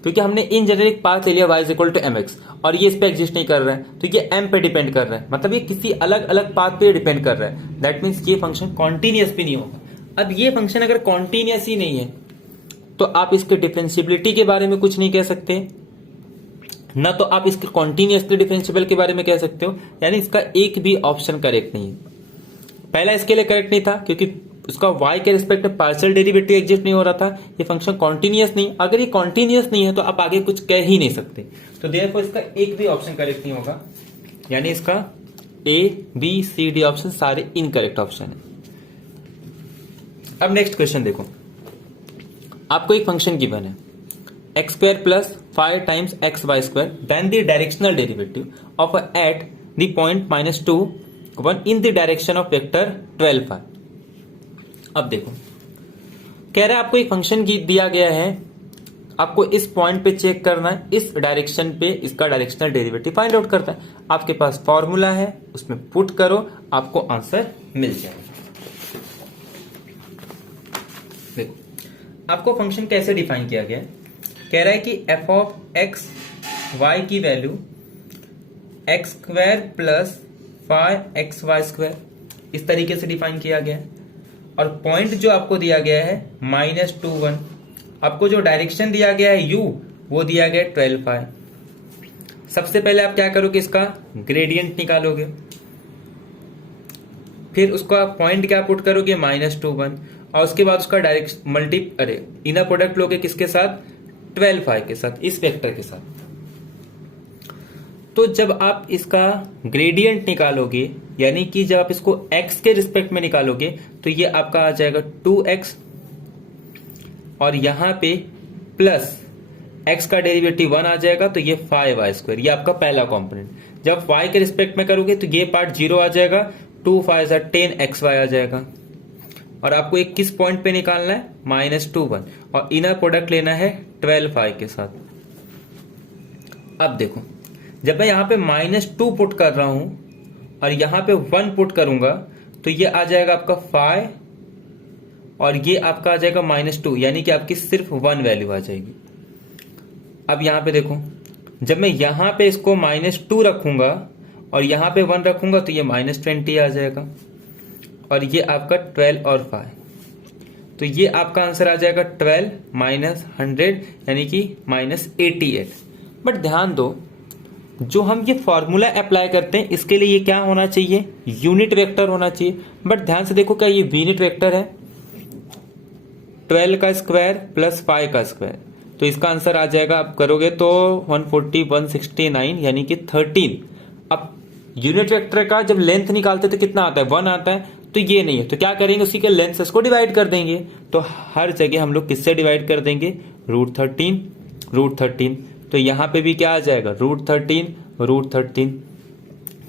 क्योंकि हमने इन जनरल एक पाथ ले लिया y is equal to mx और ये इस पे एग्जिस्ट नहीं कर रहा है, तो ये m पे डिपेंड कर रहा है, मतलब ये किसी अलग अलग पाथ पे डिपेंड कर रहा है। दैट मीन्स ये फंक्शन कॉन्टिन्यूअस भी नहीं होगा। अब ये फंक्शन अगर कॉन्टिन्यूअस ही नहीं है तो आप इसके डिफरेंशियबिलिटी के बारे में कुछ नहीं कह सकते, ना तो आप इसके कॉन्टिन्यूअसली डिफरेंशिएबल के बारे में कह सकते हो, यानी इसका एक भी ऑप्शन करेक्ट नहीं है। पहला इसके लिए करेक्ट नहीं था क्योंकि उसका y के रिस्पेक्ट में पार्शियल डेरिवेटिव एग्जिस्ट नहीं हो रहा था, ये फंक्शन कॉन्टिन्यूअस नहीं। अगर ये कॉन्टिन्यूअस नहीं है तो आप आगे कुछ कह ही नहीं सकते, तो देयरफॉर इसका एक भी ऑप्शन करेक्ट नहीं होगा, यानी इसका A B C D option सारे इनकरेक्ट ऑप्शन है। अब नेक्स्ट क्वेश्चन देखो, आपको एक फंक्शन गिवन है x square plus 5 times x y square, then the directional derivative of at the point -2 1 in the direction of vector 12 5। अब देखो कह रहा है आपको एक फंक्शन दिया गया है, आपको इस पॉइंट पे चेक करना है, इस डायरेक्शन पे इसका डायरेक्शनल डेरिवेटिव फाइंड आउट करता है। आपके पास फॉर्मूला है, उसमें पुट करो, आपको आंसर मिल जाएगा। देखो आपको फंक्शन कैसे डिफाइन किया गया है, कह रहा है कि f ऑफ x y की value x square plus 5xy square इस तरीके से डिफाइन किया गया है, और पॉइंट जो आपको दिया गया है -2 1, आपको जो डायरेक्शन दिया गया है u वो दिया गया है 12 5। सबसे पहले आप क्या करोगे, इसका ग्रेडियंट निकालोगे, फिर उसका पॉइंट क्या पुट करोगे -2 1, और उसके बाद उसका डायरेक्ट इनर प्रोडक्ट लोगे किसके साथ, 12 5 के साथ, इस वेक्टर के साथ। तो जब आप इसका ग्रेडियंट निकालोगे, यानी कि जब आप इसको x के रिस्पेक्ट में निकालोगे, तो ये आपका आ जाएगा 2x और यहां पे प्लस x का डेरिवेटिव 1 आ जाएगा, तो ये 5y स्क्वायर, ये आपका पहला कंपोनेंट। जब y के रिस्पेक्ट में करोगे तो ये पार्ट 0 आ जाएगा, 2 5 10xy आ जाएगा, और आपको एक किस पॉइंट पे निकालना है, -2 1, और इनर प्रोडक्ट लेना है 12 5 के साथ। अब देखो जब मैं यहां पे -2 पुट कर रहा हूं और यहां पे 1 पुट करूंगा, तो ये आ जाएगा आपका 5 और ये आपका आ जाएगा -2, यानी कि आपकी सिर्फ 1 वैल्यू आ जाएगी। अब यहां पे देखो, जब मैं यहां पे इसको -2 रखूंगा और यहां पे 1 रखूंगा, तो ये -20 आ जाएगा, और ये आपका 12 और 5, तो ये आपका आंसर आ जाएगा 12 -100, यानी कि -88। बट ध्यान दो, जो हम ये फॉर्मूला अप्लाई करते हैं इसके लिए ये क्या होना चाहिए, यूनिट वेक्टर होना चाहिए। बट ध्यान से देखो, क्या ये यूनिट वेक्टर है, 12 का स्क्वायर प्लस 5 का स्क्वायर, तो इसका आंसर आ जाएगा, आप करोगे तो 140 169, यानी कि 13। अब यूनिट वेक्टर का जब लेंथ निकालते तो कितना आता है, 1 आता है, तो ये नहीं है, तो क्या करेंगे, उसी के लेंथ से इसको डिवाइड कर देंगे। तो हर जगह हम लोग किससे डिवाइड कर देंगे, √13। तो यहां पे भी क्या आ जाएगा, √13।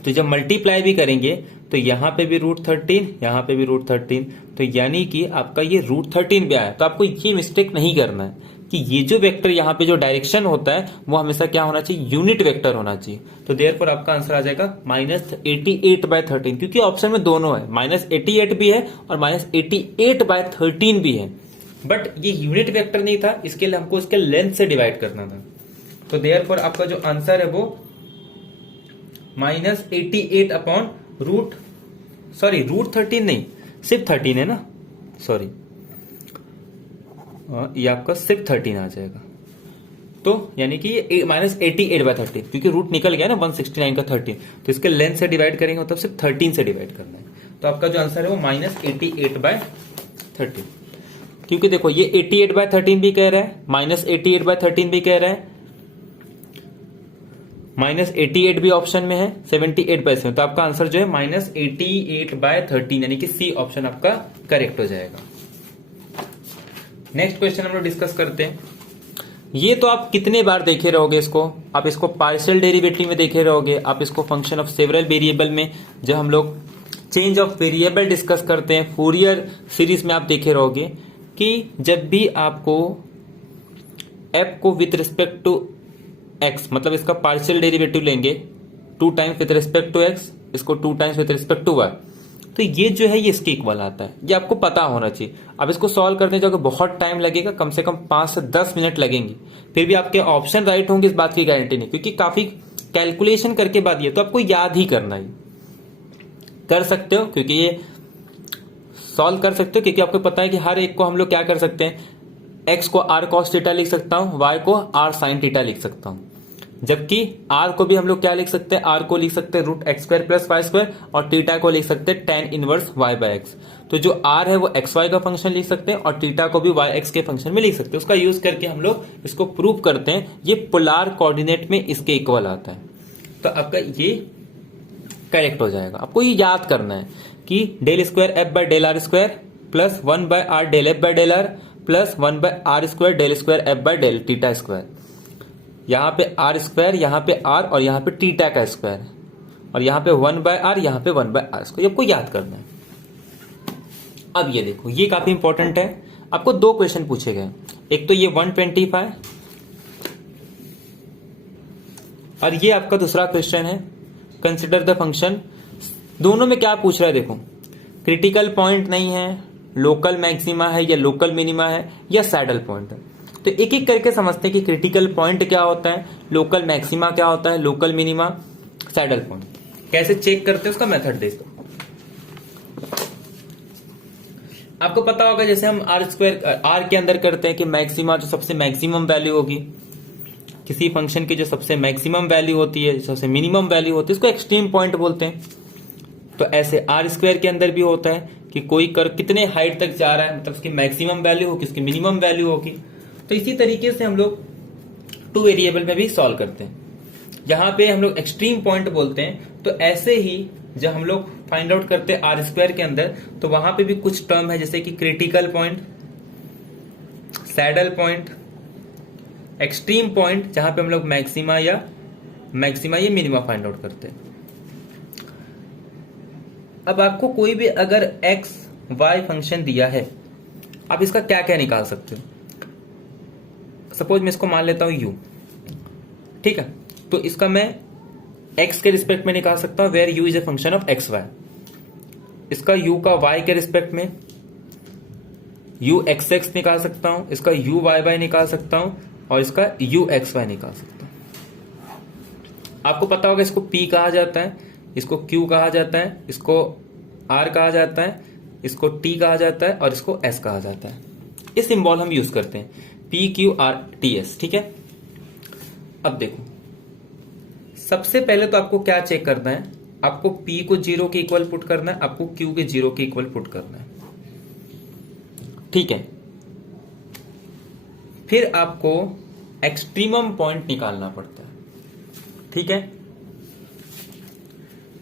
तो तो जब मल्टीप्लाई भी करेंगे तो यहाँ पे भी √13, यहाँ पे भी √13, तो यानी कि आपका ये √13 भी आया। तो आपको ये मिस्टेक नहीं करना है कि ये जो वेक्टर यहाँ पे जो डायरेक्शन होता है वो हमेशा क्या होना चाहिए, यूनिट वेक्टर होना चाहिए। तो देयरफॉर आपका आंसर आ जाएगा -88/13, क्योंकि ऑप्शन में दोनों है, -88 भी है और -88/13 भी है, बट ये यूनिट वेक्टर नहीं था, इसके लिए हमको इसके लेंथ से डिवाइड करना था। तो देयरफॉर आपका जो आंसर है वो -88/√13 नहीं, सिर्फ 13 है ना, सॉरी, ये आपका सिर्फ 13 आ जाएगा। तो यानी कि ये -88/13, क्योंकि रूट निकल गया ना 169 का 13, तो इसके लेंथ से डिवाइड करेंगे मतलब सिर्फ 13 से डिवाइड करना है। तो आपका जो आंसर है वो -88/13, क्योंकि देखो ये 88/13 भी कह रहा है, -88/13 भी कह रहा है, -88 भी ऑप्शन में है, 78/7, तो आपका आंसर जो है -88/13 यानी कि सी ऑप्शन आपका करेक्ट हो जाएगा। नेक्स्ट क्वेश्चन हम लोग डिस्कस करते हैं। ये तो आप कितने बार देखे रहोगे इसको, आप इसको पार्शियल डेरिवेटिव में देखे रहोगे, आप इसको फंक्शन ऑफ सेवरल वेरिएबल में जब हम लोग चेंज ऑफ वेरिएबल डिस्कस करते हैं फूरियर सीरीज में आप देखे रहोगे कि जब भी आपको f को विथ रिस्पेक्ट टू x, मतलब इसका पार्शियल डेरिवेटिव लेंगे 2 times with respect to x, इसको 2 times with respect to y, तो ये जो है ये इसके इक्वल आता है, ये आपको पता होना चाहिए। अब इसको सॉल्व करने जाओगे बहुत टाइम लगेगा, कम से कम 5 से 10 मिनट लगेंगे, फिर भी आपके ऑप्शन राइट होंगे इस बात की गारंटी नहीं, क्योंकि काफी कैलकुलेशन करके बाद ये तो आपको याद ही करना है। कर सकते हो क्योंकि ये सॉल्व कर सकते हो, क्योंकि आपको पता है कि हर एक को हम लोग क्या कर सकते हैं, x को r cos थीटा लिख सकता हूं, y को r sin थीटा लिख सकता हूं, जबकि r को भी हम लोग क्या लिख सकते हैं, r को लिख सकते हैं √x² + y², और थीटा को लिख सकते हैं tan इनवर्स y/x। तो जो r है वो xy का फंक्शन लिख सकते हैं और थीटा को भी yx के फंक्शन में लिख सकते हैं। उसका यूज करके हम लोग इसको प्रूव करते हैं, ये पोलर कोऑर्डिनेट में इसके इक्वल आता है। तो आपका ये करेक्ट हो जाएगा। आपको ये याद करना है कि ∇2 f/∇r² + 1/r ∇f/∇r + 1/r² ∇2 f/∇θ²। यहाँ पे r², यहाँ पे r और यहाँ पे थीटा का स्क्वायर, और यहाँ पे 1/r, यहाँ पे 1/r², ये आपको याद करना है। अब ये देखो, ये काफी इंपॉर्टेंट है, आपको 2 क्वेश्चन पूछे गए, एक तो ये 125 और ये आपका दूसरा क्वेश्चन है कंसिडर द फंक्शन। दोनों में क्या पूछ रहा है देखो, क्रिटिकल पॉइंट नहीं है, लोकल मैक्सिमा है या लोकल मिनिमा है या सैडल पॉइंट है। तो एक एक करके समझते हैं कि क्रिटिकल पॉइंट क्या होता है, लोकल मैक्सिमा क्या होता है, लोकल मिनिमा, सैडल पॉइंट कैसे चेक करते हैं, उसका मेथड देखो। आपको पता होगा जैसे हम r के अंदर करते हैं कि मैक्सिमा जो सबसे मैक्सिमम वैल्यू होगी, किसी फंक्शन की जो सबसे मैक्सिमम वैल्यू होती है, सबसे मिनिमम वैल्यू होती है, इसको एक्सट्रीम पॉइंट बोलते हैं। तो ऐसे r² के अंदर भी होता है कि कोई कर्व कितने हाइट तक जा रहा है, मतलब उसकी मैक्सिमम वैल्यू होगी, उसकी मिनिमम वैल्यू होगी। तो इसी तरीके से हम लोग 2 वेरिएबल में भी सॉल्व करते हैं, जहां पे हम लोग एक्सट्रीम पॉइंट बोलते हैं। तो ऐसे ही जब हम लोग फाइंड आउट करते हैं r² के अंदर, तो वहां पे भी कुछ टर्म है जैसे कि critical point, saddle point, extreme point, जहां पे हम लोग मैक्सिमा या मिनिमा फाइंड आउट करते हैं। अब आपको कोई भी अगर x y फंक्शन दिया है, आप इसका क्या क्या निकाल सकते हो। सपोज मैं इसको मान लेता हूं u, ठीक है, तो इसका मैं x के रिस्पेक्ट में निकाल सकता हूं, where u is a function of x y. इसका u का y के रिस्पेक्ट में u xx निकाल सकता हूं, इसका u yy निकाल सकता हूं, और इसका u xy निकाल सकता हूं। आपको पता होगा इसको p कहा जाता है, इसको q कहा जाता है, इसको r कहा जाता है, इसको t कहा जाता है, और इसको s कहा जाता है। ये सिंबल हम यूज करते हैं, p q r t s, ठीक है। अब देखो, सबसे पहले तो आपको क्या चेक करना है, आपको p को 0 के इक्वल पुट करना है, आपको q के 0 के इक्वल पुट करना है, ठीक है। फिर आपको एक्सट्रीमम पॉइंट निकालना पड़ता है, ठीक है।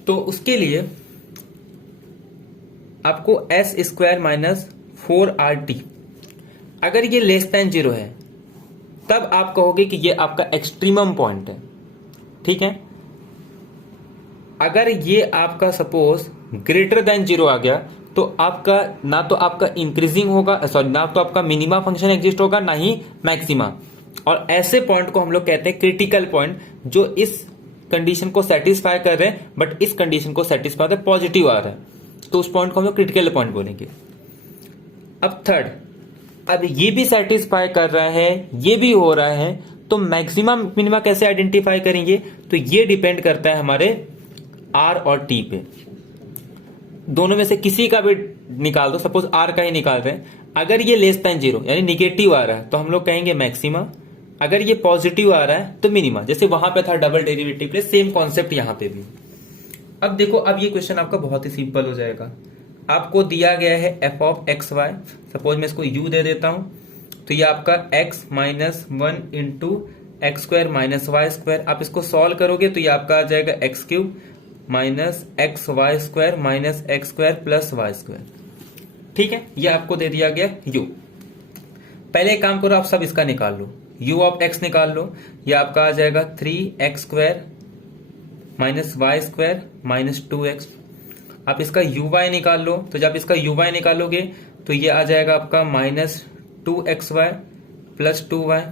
तो उसके लिए आपको s² - 4rt, अगर ये लेस देन 0 है तब आप कहोगे कि ये आपका एक्सट्रीमम पॉइंट है, ठीक है। अगर ये आपका सपोज ग्रेटर देन 0 आ गया तो आपका ना तो आपका इंक्रीजिंग होगा, सॉरी ना तो आपका मिनिमा फंक्शन एग्जिस्ट होगा ना ही मैक्सिमा। और ऐसे पॉइंट को हम लोग कहते हैं क्रिटिकल पॉइंट, जो इस कंडीशन को सेटिस्फाई कर रहे हैं बट इस कंडीशन को सेटिस्फाई कर पॉजिटिव आ रहा है, तो उस पॉइंट को हम लोग क्रिटिकल पॉइंट बोलेंगे। अब थर्ड, अब ये भी सेटिस्फाई कर रहा है, ये भी हो रहा है, तो मैक्सिमा मिनिमा कैसे आइडेंटिफाई करेंगे? तो ये डिपेंड करता है हमारे आर और टी पे। दोनों में से किसी का भी निकाल दो, सपोज आर का ही निकाल रहे हैं। अगर ये लेस देन 0 यानी निगेटिव आ रहा है तो हम लोग कहेंगे मैक्सिमा, अगर ये पॉजिटिव आ रहा है तो मिनिमा। जैसे वहां पे था डबल डेरिवेटिव पे, सेम कॉन्सेप्ट यहां पे भी। अब देखो, अब ये क्वेश्चन आपका बहुत ही सिंपल हो जाएगा। आपको दिया गया है F of x y, suppose मैं इसको यू दे देता हूं, तो ये आपका x minus 1 into x square minus y square. आप इसको सॉल्व करोगे तो ये आपका आ जाएगा x cube minus x y square minus x square plus Y square. ठीक है, ये आपको दे दिया गया u। पहले एक काम करो, आप सब इसका निकाल लो, u ऑफ x निकाल लो। ये आपका आ जाएगा 3x square minus y square minus 2x। आप इसका uy निकाल लो, तो जब इसका uy निकालोगे तो ये आ जाएगा आपका माइनस 2xy प्लस 2y।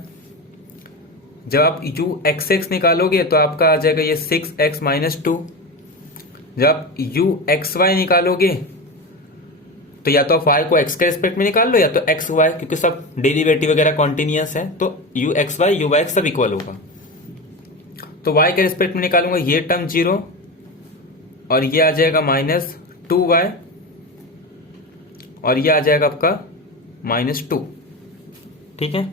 जब आप uxx निकालोगे तो आपका आ जाएगा ये 6x माइनस 2। जब आप uxy निकालोगे तो या तो आप y को x के रिस्पेक्ट में निकाल लो या तो xy, क्योंकि सब डेरिवेटिव वगैरह कॉन्टिन्यूअस है, तो uxy uyx सब इक्वल होगा। तो y के रिस्पेक्ट में निकालूंगा, ये टर्म 0 और ये आ जाएगा माइनस 2y और ये आ जाएगा आपका माइनस 2। ठीक है,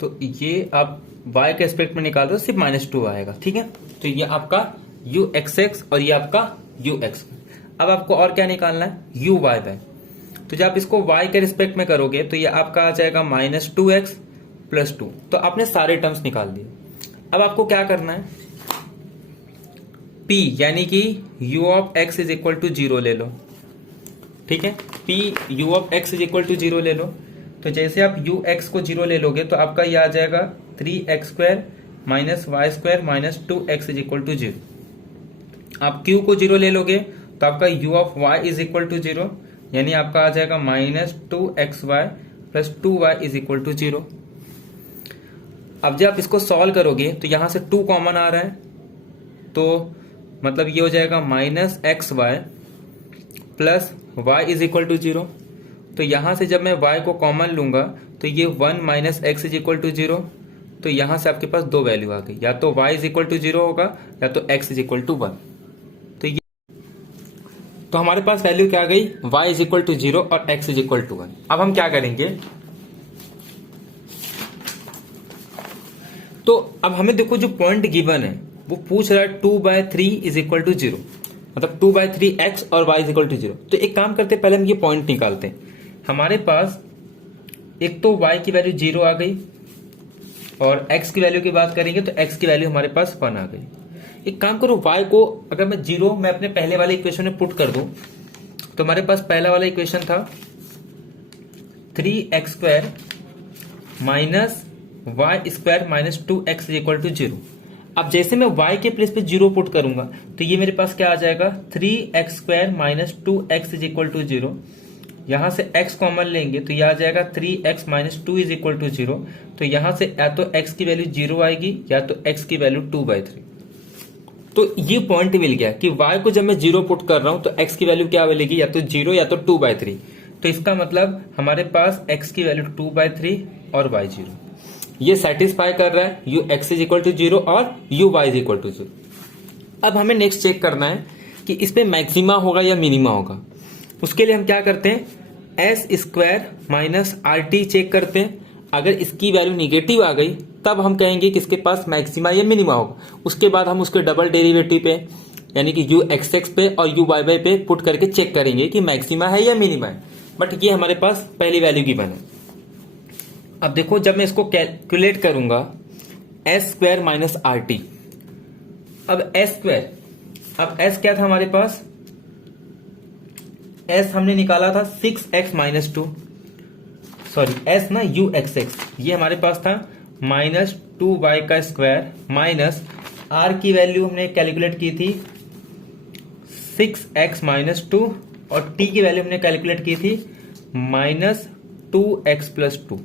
तो ये आप y के एस्पेक्ट में निकाल दो, सिर्फ माइनस 2 आएगा। ठीक है, तो ये आपका uxx और ये आपका ux। अब आपको और क्या निकालना है? uy। तो जब आप इसको y के रिस्पेक्ट में करोगे तो ये आपका आ जाएगा माइनस 2x प्लस 2। तो आपने सारे टर्म्स निकाल दिए। अब आपको क्या करना है? p यानी कि u ऑफ x इज इक्वल टू 0 ले लो। ठीक है, p u ऑफ x इज इक्वल टू 0 ले लो। तो जैसे आप ux को 0 ले लोगे तो आपका ये आ जाएगा 3x square minus y square minus 2x is equal to 0। आप q को 0 ले लोगे तो आपका u ऑफ y इज इक्वल टू 0, यानी आपका आ जाएगा minus 2xy plus 2y is equal to 0। अब जब आप इसको सॉल्व करोगे तो यहां से 2 कॉमन आ रहा है, तो मतलब ये हो जाएगा minus x Y plus y is equal to 0। तो यहां से जब मैं y को कॉमन लूंगा तो ये 1 minus x is equal to 0। तो यहां से आपके पास 2 वैल्यू आ गई, या तो y इज इक्वल टू 0 होगा या तो x इज इक्वल टू 1। तो हमारे पास वैल्यू क्या आ गई? y इज इक्वल टू 0 और x इज इक्वल टू 1। अब हम क्या करेंगे? तो अब हमें देखो, जो पॉइंट गिवन है वो पूछ रहा है 2/3 इज इक्वल टू 0, मतलब 2/3 x और y इज इक्वल टू 0। तो एक काम करते हैं, पहले हम ये पॉइंट निकालते हैं। हमारे पास एक तो y की वैल्यू 0 आ गई और x की वैल्यू की बात करेंगे तो x की वैल्यू हमारे पास 1 आ गई। एक काम करो, y को अगर मैं 0 मैं अपने पहले वाले इक्वेशन में पुट कर दूं तो हमारे पास पहला वाला इक्वेशन था 3x square minus y square minus 2x is equal to 0। अब जैसे मैं y के प्लेस पे 0 पुट करूंगा तो ये मेरे पास क्या आ जाएगा? 3x square minus 2x is equal to 0। यहां से x कॉमन लेंगे तो यह आ जाएगा 3x minus 2 is equal to 0। तो यहां से या तो x की वैल्यू 0 आएगी या तो x की वैल्यू 2/3। तो ये पॉइंट मिल गया कि y को जब मैं 0 पुट कर रहा हूं तो x की वैल्यू क्या मिलेगी? या तो 0 या तो 2/3। तो इसका मतलब हमारे पास x की वैल्यू 2/3 और y 0। ये सेटिस्फाई कर रहा है x इज इक्वल टू 0 और y इज इक्वल टू 0। अब हमें नेक्स्ट चेक करना है कि इस पे मैक्सिमा होगा या मिनिमा होगा। उसके लिए हम क्या करते हैं? S square minus r t check करते हैं। अगर इसकी वैल्यू निगेटिव आ गई तब हम कहेंगे कि इसके पास मैक्सिमा या मिनिमा होगा। उसके बाद हम उसके डबल डेरिवेटिव पे यानी कि uxx पे और uy पे पुट करके चेक करेंगे कि मैक्सिमा है या मिनिमा है। बट ये हमारे पास पहली वैल्यू गिवन है। अब देखो, जब मैं इसको कैलकुलेट करूंगा S square minus r T. अब एस स्क्वायर, अब एस क्या था हमारे पास? एस हमने निकाला था 6x माइनस 2, सॉरी एस ना uxx, ये हमारे पास था माइनस 2y का स्क्वायर माइनस आर की वैल्यू हमने कैलकुलेट की थी 6x माइनस 2 और t की वैल्यू हमने कैलकुलेट की थी -2x+2।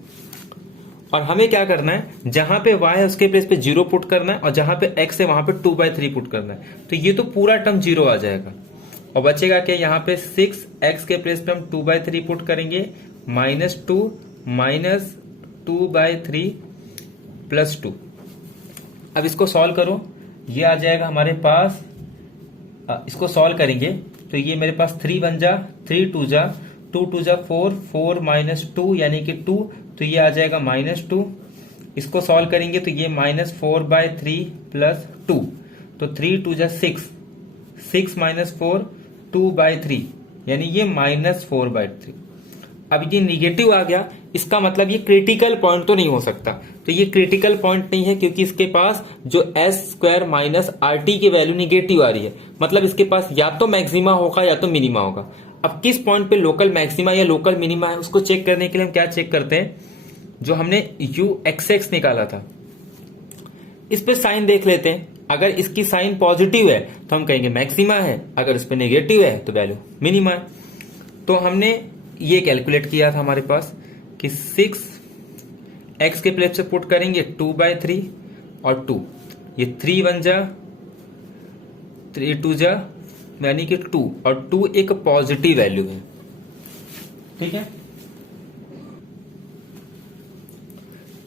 और हमें क्या करना है, जहां पे y है उसके प्लेस पे 0 पुट करना है और जहां पे x है वहां पे 2/3 पुट करना है। तो ये तो पूरा टर्म 0 आ जाएगा और बचेगा क्या, यहाँ पे 6x के प्लेस पे हम 2/3 पुट करेंगे -2 माइनस 2/3 प्लस 2। अब इसको सॉल्व करो, ये आ जाएगा हमारे पास, इसको सॉल्व करेंगे तो ये मेरे पास 3 बन जा, 3 2 जा, 2 2 जा 4, 4 माइनस 2 यानी कि 2, तो ये आ जाएगा -2। इसको सॉल्व करेंगे तो ये -4/3 प्लस 2, तो 3 2 जा 6, 6 माइनस 4 2/3 यानी ये -4/3। अब ये निगेटिव आ गया, इसका मतलब ये क्रिटिकल पॉइंट तो नहीं हो सकता, तो ये क्रिटिकल पॉइंट नहीं है क्योंकि इसके पास जो s² माइनस RT की वैल्यू निगेटिव आ रही है, मतलब इसके पास या तो मैक्सिमा होगा या तो मिनिमा होगा। अब किस पॉइंट पे लोकल मैक्सिमा या लोकल मिनिमा है उसको चेक करने के लिए हम क्या चेक करते हैं, जो हमने UXX निकाला था इस पे साइन देख लेते हैं। अगर इसकी साइन पॉजिटिव है तो हम कहेंगे मैक्सिमा है, अगर इस पे नेगेटिव है तो वैल्यू मिनिमा है। तो हमने ये कैलकुलेट किया था हमारे पास कि 6x के प्लेस पे पुट करेंगे 2/3 और 2, ये 3 बन जा, 3 2 जा यानी कि 2 और 2 एक पॉजिटिव वैल्यू है, ठीक है।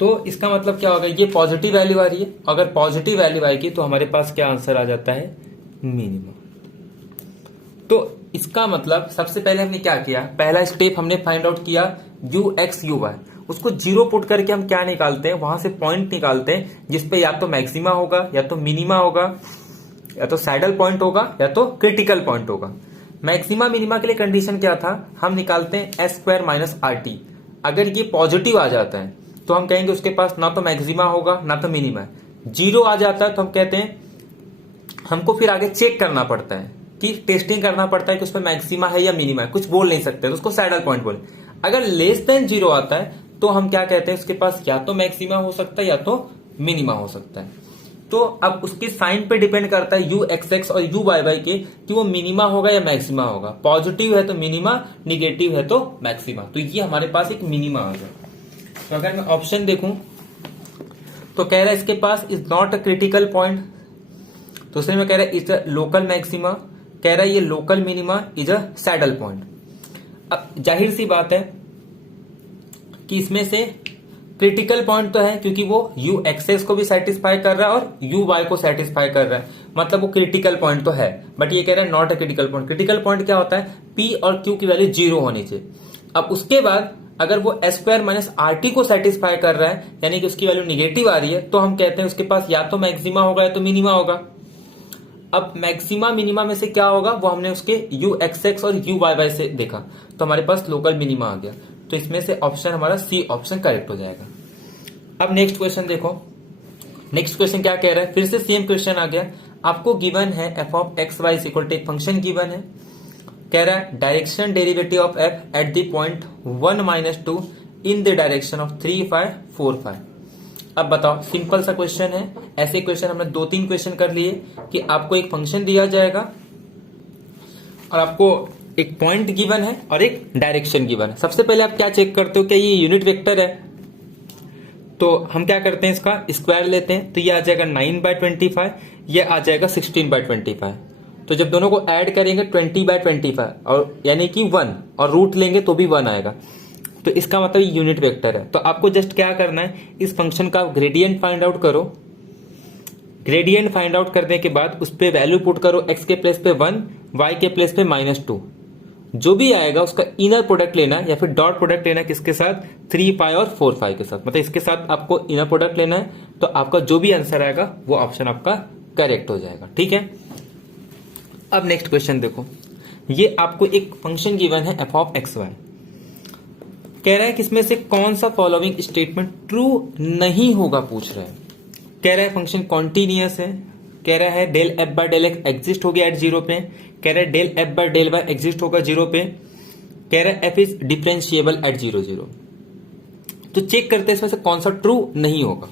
तो इसका मतलब क्या होगा, ये पॉजिटिव वैल्यू आ रही है, अगर पॉजिटिव वैल्यू आएगी तो हमारे पास क्या आंसर आ जाता है, मिनिमम। तो इसका मतलब सबसे पहले हमने क्या किया, पहला स्टेप हमने फाइंड आउट किया UX UY, उसको 0 पुट करके हम क्या निकालते हैं, वहां से पॉइंट निकालते हैं जिसपे या तो मैक्सिमा होगा या तो मिनिमा होगा या तो सैडल पॉइंट होगा या तो क्रिटिकल पॉइंट होगा। मैक्सिमा मिनिमा के लिए कंडीशन क्या था, हम निकालते हैं s² माइनस RT। अगर ये पॉजिटिव आ जाता है तो हम कहेंगे उसके पास ना तो मैक्सिमा होगा ना तो मिनिमा है। 0 आ जाता है तो हम कहते हैं हमको फिर आगे चेक करना पड़ता है कि टेस्टिंग करना पड़ता है कि उसमें मैक्सिमा है या मिनिमा है, कुछ बोल नहीं सकते तो उसको सैडल पॉइंट बोले। अगर लेस देन 0 आता है तो हम क्या कहते हैं, उसके पास या तो मैक्सिमा हो सकता है या तो मिनिमा हो सकता है। तो अब उसके साइन पे डिपेंड करता है UXX और UYY के कि वो मिनिमा होगा या मैक्सिमा होगा। पॉजिटिव है तो मिनिमा, निगेटिव है तो मैक्सिमा, तो ये हमारे पास एक मिनिमा आ गया। तो अगर मैं ऑप्शन देखूं तो कह रहा है इसके पास is not a critical point, दूसरे में कह रहा है इज अ लोकल मैक्सिमा, कह रहा है ये local minima is a saddle point. अब जाहिर सी बात है कि इसमें से क्रिटिकल पॉइंट तो है क्योंकि वो UXX को भी सेटिस्फाई कर रहा है और UY को सेटिस्फाई कर रहा है, मतलब वो क्रिटिकल पॉइंट तो है। बट ये कह रहा है not a critical point. Critical point क्या होता है, P और Q की वैल्यू 0 होनी चाहिए। अब उसके बाद अगर वो s² माइनस RT को सेटिस्फाई कर रहा है यानी कि उसकी वैल्यू निगेटिव आ रही है, तो हम कहते हैं उसके पास या तो मैक्सिमा होगा या तो मिनिमा होगा। अब मैक्सिमा मिनिमा में से क्या होगा वो हमने उसके UXX और UYY से देखा, तो हमारे पास लोकल मिनिमा आ गया। तो इसमें से ऑप्शन हमारा C ऑप्शन करेक्ट हो जाएगा। अब नेक्स्ट क्वेश्चन देखो, नेक्स्ट क्वेश्चन क्या कह रहा है, फिर से सेम क्वेश्चन आ गया। आपको गिवन है f(x, y) एक फंक्शन गिवन है, कह रहा है direction derivative of f eight the point 1 - 2 in the direction of 3 5 4 5। अब बताओ, सिंपल सा क्वेश्चन है। ऐसे क्वेश्चन हमने 2-3 क्वेश्चन कर लिए कि आपको एक फंक्शन दिया जाएगा और आपको एक पॉइंट गिवन है और एक डायरेक्शन गिवन है। सबसे पहले आप क्या चेक करते हो, क्या ये यूनिट वेक्टर है, तो हम क्या करते हैं इसका स्क्वायर लेते हैं, तो ये आ जाएगा 9/25, ये आ जाएगा 16/25। तो जब दोनों को ऐड करेंगे 20/25 और यानी कि 1 और रूट लेंगे तो भी 1 आएगा, तो इसका मतलब यूनिट वेक्टर है। तो आपको जस्ट क्या करना है, इस फंक्शन का ग्रेडियंट फाइंड आउट करो। ग्रेडियंट फाइंड आउट करने के बाद उस पर वैल्यू पुट करो, x के प्लेस पे 1, y के प्लेस पे -2। जो भी आएगा उसका इनर प्रोडक्ट लेना है या फिर डॉट प्रोडक्ट लेना है, किसके साथ, 3 5 और 4 5 के साथ, मतलब इसके साथ आपको इनर प्रोडक्ट लेना है। तो आपका जो भी आंसर आएगा वो ऑप्शन आपका करेक्ट हो जाएगा, ठीक है। अब नेक्स्ट क्वेश्चन देखो, ये आपको एक फंक्शन गिवन है f(x, y), कह रहा है कि इसमें से कौन सा फॉलोइंग स्टेटमेंट ट्रू नहीं होगा, पूछ रहा है। कह रहा है फंक्शन कॉन्टिन्यूअस है, कह रहा है del f by del x exist हो गया एट 0 पे, कह रहा है del f by del y exist होगा 0 पे, कह रहा है एफ इज डिफरेंशिएबल एट 0 0। तो चेक करते हैं इसमें से कौन सा ट्रू नहीं होगा।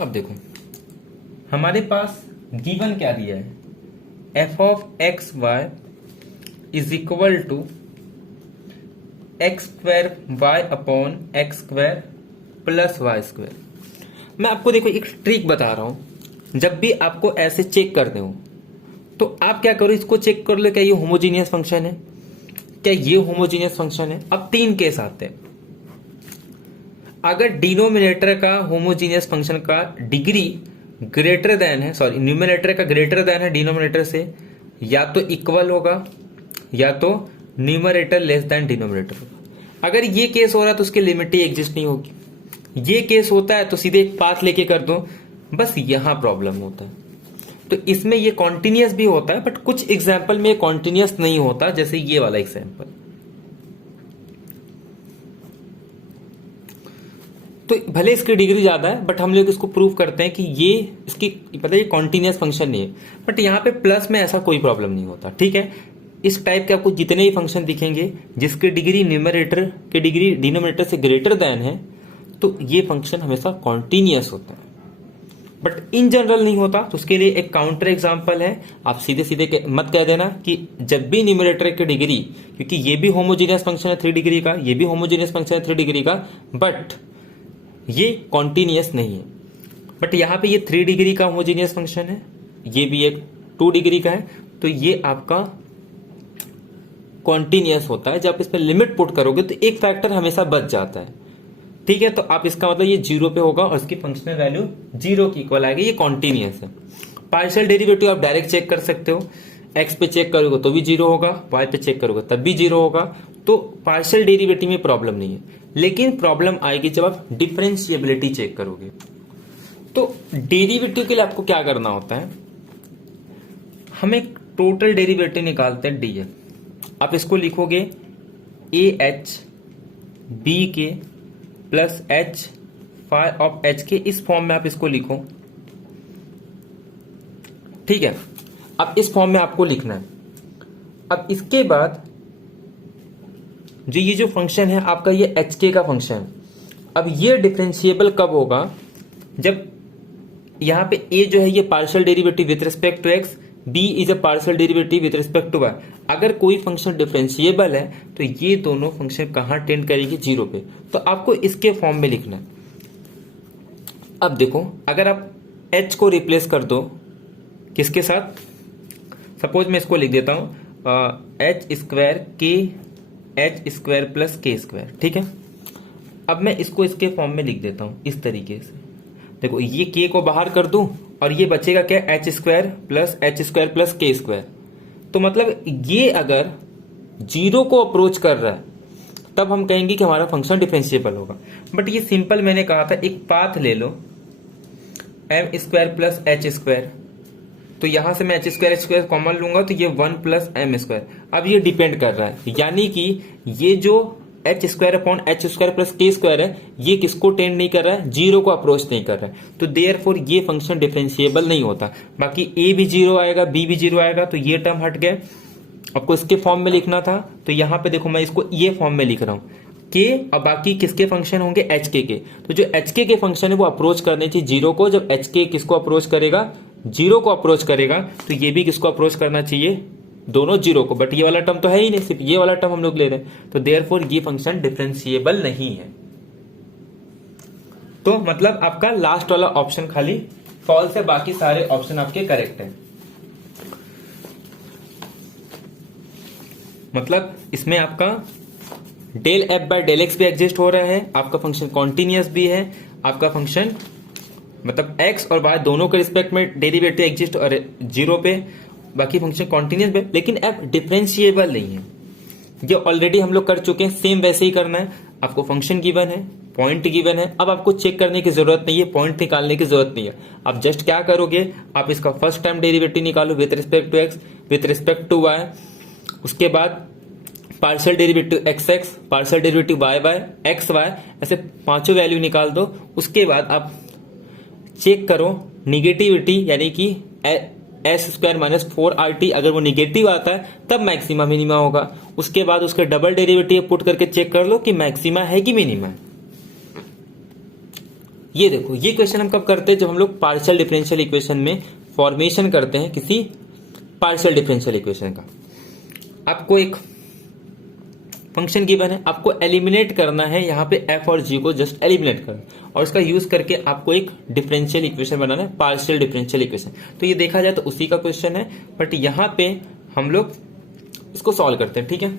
अब देखो हमारे पास गिवन क्या दिया है, F of x Y is equal to x square Y upon x square plus Y square. मैं आपको देखो एक ट्रिक बता रहा हूं, जब भी आपको ऐसे चेक करते हो तो आप क्या करो, इसको चेक कर लो क्या ये होमोजीनियस फंक्शन है, क्या ये होमोजीनियस फंक्शन है। अब तीन केस आते हैं। अगर डिनोमिनेटर का होमोजीनियस फंक्शन का डिग्री ग्रेटर देन है, सॉरी न्यूमिनेटर का ग्रेटर देन है डिनोमिनेटर से, या तो इक्वल होगा या तो न्यूमरेटर लेस देन डिनोमिनेटर होगा। अगर ये केस हो रहा है तो उसकी लिमिट ही एग्जिस्ट नहीं होगी। ये केस होता है तो सीधे एक पाथ लेके कर दो, बस यहां प्रॉब्लम होता है। तो इसमें ये कॉन्टिन्यूअस भी होता है, बट कुछ एग्जाम्पल में कॉन्टिन्यूअस नहीं होता, जैसे ये वाला एग्जाम्पल। तो भले इसकी डिग्री ज्यादा है, बट हम लोग इसको प्रूव करते हैं कि ये इसकी पता है ये कॉन्टिन्यूअस फंक्शन नहीं है। बट यहाँ पे प्लस में ऐसा कोई प्रॉब्लम नहीं होता, ठीक है। इस टाइप के आपको जितने भी फंक्शन दिखेंगे जिसकी डिग्री न्यूमरेटर की डिग्री डिनोमिनेटर से ग्रेटर देन है, तो ये फंक्शन हमेशा कॉन्टिन्यूअस होता है, बट इन जनरल नहीं होता। तो उसके लिए एक काउंटर एग्जांपल है, आप सीधे सीधे मत कह देना कि जब भी न्यूमरेटर की डिग्री, क्योंकि ये भी होमोजीनियस फंक्शन है 3 डिग्री का, ये भी होमोजीनियस फंक्शन है 3 डिग्री का, बट ये कॉन्टिन्यूअस नहीं है। बट यहां पे ये 3 डिग्री का होमोजीनियस फंक्शन है, ये भी एक 2 डिग्री का है, तो ये आपका कॉन्टिन्यूअस होता है। जब इस पर लिमिट पुट करोगे तो एक फैक्टर हमेशा बच जाता है, ठीक है। तो आप इसका मतलब ये 0 पे होगा और इसकी फंक्शनल वैल्यू 0 की इक्वल आएगी, ये कॉन्टिन्यूअस है। पार्शियल डेरिवेटिव आप डायरेक्ट चेक कर सकते हो, एक्स पे चेक करोगे तो भी 0 होगा, वाई पे चेक करोगे तब भी 0 होगा। तो पार्शियल डेरिवेटिव में प्रॉब्लम नहीं है, लेकिन प्रॉब्लम आएगी जब आप डिफरेंशिएबिलिटी चेक करोगे। तो डेरिवेटिव के लिए आपको क्या करना होता है, हम एक टोटल डेरिवेटिव निकालते हैं डी। आप इसको लिखोगे a h b k plus h phi of h k, इस फॉर्म में आप इसको लिखो, ठीक है। अब इस फॉर्म में आपको लिखना है। अब इसके बाद जो ये जो फंक्शन है आपका, ये एच के का फंक्शन, अब ये डिफरेंशिएबल कब होगा, जब यहां पे ए जो है ये partial derivative with respect to x, b is a partial derivative with respect to y. अगर कोई फंक्शन डिफरेंशिएबल है तो ये दोनों फंक्शन कहां टेंड करेगी, 0 पे। तो आपको इसके फॉर्म में लिखना है। अब देखो अगर आप h को रिप्लेस कर दो किसके साथ, सपोज मैं इसको लिख देता हूं एच स्क्वायर के एच स्क्वायर प्लस के स्क्वायर, ठीक है। अब मैं इसको इसके फॉर्म में लिख देता हूं इस तरीके से। देखो ये k को बाहर कर दूं और ये बचेगा क्या, एच स्क्वायर प्लस के स्क्वायर। तो मतलब ये अगर 0 को अप्रोच कर रहा है तब हम कहेंगे कि हमारा फंक्शन डिफरेंशिएबल होगा। बट ये सिंपल मैंने कहा था, एक पाथ ले लो M square plus H square, तो यहां से मैं एच स्क्वायर कॉमन लूंगा तो ये 1 प्लस एम स्क्वायर। अब ये डिपेंड कर रहा है, यानी कि ये जो H square upon H square plus के स्क्वायर है, ये किसको टेंड नहीं कर रहा है, 0 को अप्रोच नहीं कर रहा है। तो देयरफॉर ये फंक्शन डिफरेंशिएबल नहीं होता। बाकी ए भी 0 आएगा, बी भी 0 आएगा, तो ये टर्म हट गया। आपको इसके फॉर्म में लिखना था, तो यहां पे देखो मैं इसको ये फॉर्म में लिख रहा हूं के, और बाकी किसके फंक्शन होंगे, एच के। तो जो एच के फंक्शन है वो अप्रोच करने चाहिए 0 को। जब एच के किसको अप्रोच करेगा, 0 को अप्रोच करेगा, तो ये भी किसको अप्रोच करना चाहिए, दोनों 0 को। बट ये वाला टर्म तो है ही नहीं, सिर्फ ये वाला टर्म हम लोग ले रहे हैं, तो देयरफॉर ये फंक्शन डिफरेंशिएबल नहीं है। तो मतलब आपका लास्ट वाला ऑप्शन खाली फॉल्स है, बाकी सारे ऑप्शन आपके करेक्ट हैं। मतलब इसमें आपका del f by del x भी एग्जिस्ट हो रहा है, आपका फंक्शन कॉन्टिन्यूअस भी है, आपका फंक्शन मतलब एक्स और वाई दोनों के रिस्पेक्ट में डेरिवेटिव एग्जिस्ट और 0 पे, बाकी फंक्शन कॉन्टिन्यूअस है, लेकिन एफ डिफरेंशिएबल नहीं है। ये ऑलरेडी हम लोग कर चुके हैं, सेम वैसे ही करना है। आपको फंक्शन गिवन है, पॉइंट गिवन है, अब आपको चेक करने की जरूरत नहीं है, पॉइंट निकालने की जरूरत नहीं है। आप जस्ट क्या करोगे, आप इसका फर्स्ट टाइम डेरिवेटिव निकालो with respect to x, with respect to y, उसके बाद partial derivative x x, partial derivative y y, x y, ऐसे पांचों वैल्यू निकाल दो। उसके बाद आप चेक करो निगेटिविटी, यानी कि एस स्क्वायर माइनस 4RT, अगर वो निगेटिव आता है तब मैक्सिमा मिनिमा होगा। उसके बाद उसके डबल डेरिवेटिव पुट करके चेक कर लो कि मैक्सिमा है कि मिनिमा है। ये देखो, ये क्वेश्चन हम कब करते हैं, जब हम लोग पार्शियल डिफरेंशियल इक्वेशन में फॉर्मेशन करते हैं किसी पार्शियल डिफरेंशियल इक्वेशन का। आपको एक फंक्शन गिवन है, आपको एलिमिनेट करना है, यहाँ पे एफ और जी को जस्ट एलिमिनेट करना और इसका यूज करके आपको एक डिफरेंशियल इक्वेशन बनाना है, पार्शियल डिफरेंशियल इक्वेशन। तो ये देखा जाए तो उसी का क्वेश्चन है, बट यहाँ पे हम लोग इसको सॉल्व करते हैं। ठीक है,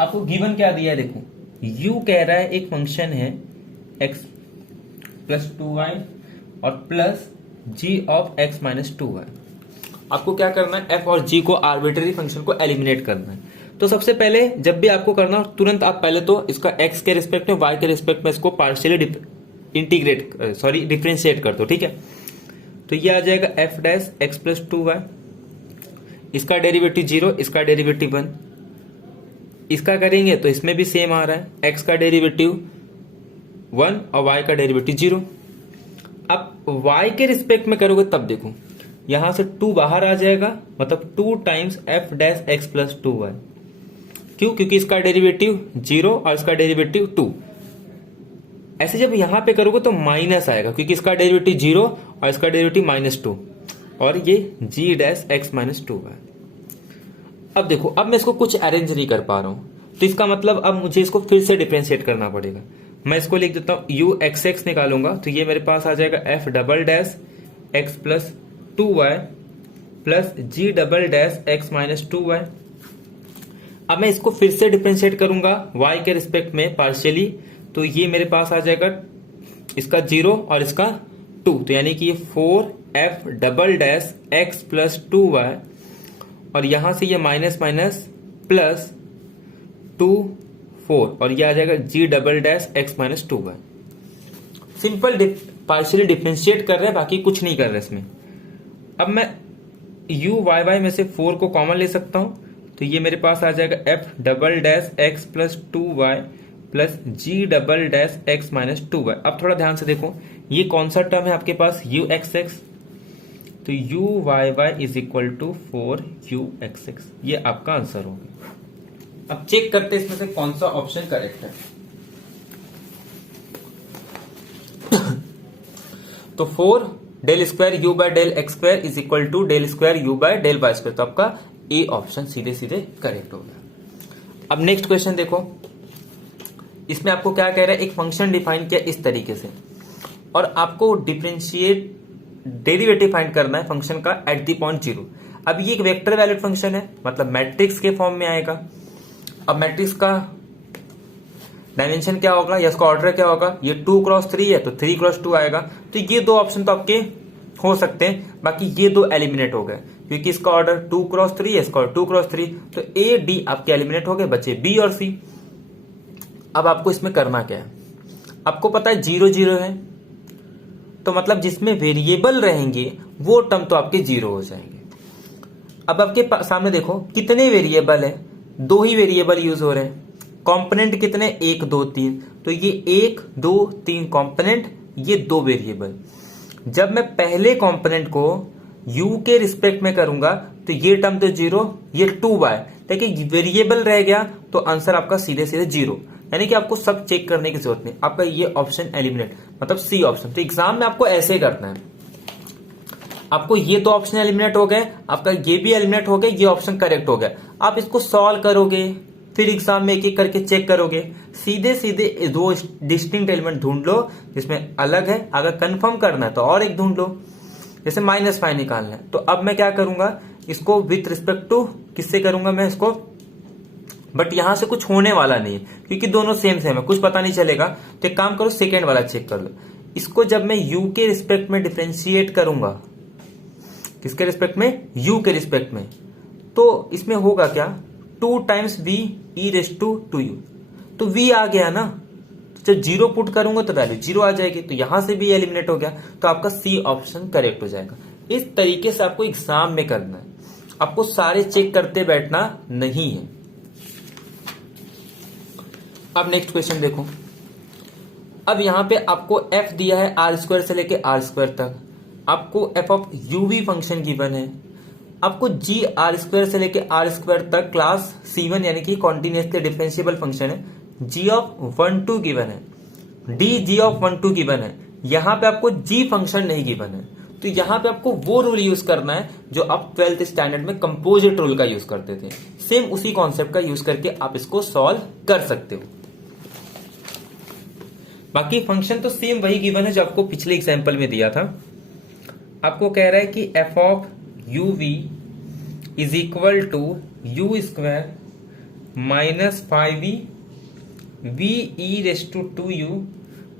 आपको गिवन क्या दिया है, देखो u कह रहा है एक फंक्शन है x प्लस 2y और plus g of x minus 2y। आपको क्या करना है, f और g को आर्बिट्ररी फंक्शन को एलिमिनेट करना है। तो सबसे पहले जब भी आपको करना हो तुरंत आप पहले तो इसका x के रिस्पेक्ट में y के रिस्पेक्ट में इसको पार्शियली डिफरेंशिएट कर दो। ठीक है, तो ये आ जाएगा f dash x plus 2y, इसका डेरिवेटिव 0, इसका डेरिवेटिव 1, इसका करेंगे तो इसमें भी सेम आ रहा है, x का डेरिवेटिव 1 और y का डेरिवेटिव 0। अब y के रिस्पेक्ट में करोगे तब देखो यहां से 2 बाहर आ जाएगा, मतलब 2 times f dash x plus 2y। क्यों? क्योंकि इसका डेरिवेटिव 0 और इसका डेरिवेटिव 2। ऐसे जब यहां पे करोगे तो माइनस आएगा, क्योंकि इसका डेरिवेटिव 0 और इसका डेरिवेटिव माइनस 2 और ये g dash x minus 2y। अब देखो, अब मैं इसको कुछ अरेंज नहीं कर पा रहा हूं, तो इसका मतलब अब मुझे इसको फिर से डिफरेंशिएट करना पड़ेगा। मैं इसको लिख देता हूं, u एक्स एक्स निकालूंगा तो ये मेरे पास आ जाएगा f double dash x plus 2y plus g double dash x minus 2y। अब मैं इसको फिर से डिफरेंशिएट करूंगा y के रिस्पेक्ट में पार्शियली, तो ये मेरे पास आ जाएगा इसका 0 और इसका 2, तो यानी कि ये 4f double dash x plus 2y और यहां से ये माइनस माइनस प्लस 2 4 और ये आ जाएगा g double dash x minus 2y। Simple partially differentiate कर रहे हैं, बाकी कुछ नहीं कर रहे इसमें। अब मैं u y में से 4 को कॉमन ले सकता हूं, तो ये मेरे पास आ जाएगा f double dash x plus 2y plus g double dash x minus 2y। अब थोड़ा ध्यान से देखो, ये कौन सा टर्म है आपके पास, u x x, तो u y is equal to 4u x x, ये आपका आंसर होगा। अब चेक करते हैं इसमें से कौन सा ऑप्शन करेक्ट है। तो 4 del square u by del x square is equal to del square u by del y square, तो आपका ए ऑप्शन सीधे सीधे करेक्ट हो गया। अब नेक्स्ट क्वेश्चन देखो, इसमें आपको क्या कह रहा है, एक फंक्शन डिफाइन किया इस तरीके से और आपको डिफरेंशिएट डेरिवेटिव फाइंड करना है फंक्शन का एट द पॉइंट 0। अब ये एक वेक्टर वैलिड फंक्शन है, मतलब मैट्रिक्स के फॉर्म में आएगा। अब मैट्रिक्स का डायमेंशन क्या होगा या इसका ऑर्डर क्या होगा, ये 2x3 है तो 3x2 आएगा। तो ये दो ऑप्शन तो आपके हो सकते हैं, बाकी ये दो एलिमिनेट हो गए, क्योंकि इसका ऑर्डर 2x3 है, इसका 2x3, तो ए डी आपके एलिमिनेट हो गए, बचे बी और सी। अब आपको इसमें करना क्या है, आपको पता है 0 0 है, तो मतलब जिसमें वेरिएबल रहेंगे वो टर्म तो आपके 0 हो जाएंगे। अब आपके सामने देखो कितने वेरिएबल है, 2 ही वेरिएबल यूज हो रहे हैं। कंपोनेंट कितने, 1 2 3, तो ये 1 2 3 कंपोनेंट, ये 2 वेरिएबल। जब मैं पहले कंपोनेंट को u के रिस्पेक्ट में करूंगा तो ये टर्म तो 0, ये 2y, लेकिन वेरिएबल रह गया तो आंसर आपका सीधे सीधे 0, यानी कि आपको सब चेक करने की जरूरत नहीं, आपका ये ऑप्शन एलिमिनेट, मतलब सी ऑप्शन। तो एग्जाम में आपको ऐसे करना है, आपको ये दो ऑप्शन एलिमिनेट हो गए, आपका ये भी एलिमिनेट हो गया, ये ऑप्शन करेक्ट हो गया। आप इसको सॉल्व करोगे, फिर एग्जाम में एक एक करके चेक करोगे, सीधे सीधे 2 डिस्टिंक्ट एलिमेंट ढूंढ लो जिसमें अलग है। अगर कंफर्म करना है तो और एक ढूंढ लो, जैसे -5 निकालना है। तो अब मैं क्या करूंगा, इसको विथ रिस्पेक्ट टू किससे करूंगा मैं इसको, बट यहां से कुछ होने वाला नहीं है क्योंकि दोनों सेम सेम है, कुछ पता नहीं चलेगा। तो एक काम करो, सेकेंड वाला चेक कर लो। इसको जब मैं u के रिस्पेक्ट में डिफरेंशिएट करूंगा, किसके रिस्पेक्ट में, u के रिस्पेक्ट में, तो इसमें होगा क्या, 2 टाइम्स v e raise to 2u, तो v आ गया ना, तो जब 0 पुट करूंगा तो वैल्यू 0 आ जाएगी, तो यहां से भी एलिमिनेट हो गया, तो आपका सी ऑप्शन करेक्ट हो जाएगा। इस तरीके से आपको एग्जाम में करना है, आपको सारे चेक करते बैठना नहीं है। अब नेक्स्ट क्वेश्चन देखो, अब यहां पे आपको f दिया है r² से लेके r² तक, आपको f of uv function given है, आपको g r² से लेके r² तक क्लास C1 यानी कि कॉन्टिन्यूसली डिफरेंशिएबल फंक्शन है जी ऑफ 1 2 गिवन है, डी जी ऑफ 1 2 गिवन है, यहां पे आपको जी फंक्शन नहीं गिवन है, तो यहां पे आपको वो रूल यूज करना है जो आप 12th स्टैंडर्ड में कंपोजिट रूल का यूज करते थे। सेम उसी कॉन्सेप्ट का यूज करके आप इसको सॉल्व कर सकते हो। बाकी फंक्शन तो सेम वही गिवन है जो आपको पिछले एग्जाम्पल में दिया था। आपको कह रहा है कि f of u v is equal to u square माइनस 5v v e raise to 2u।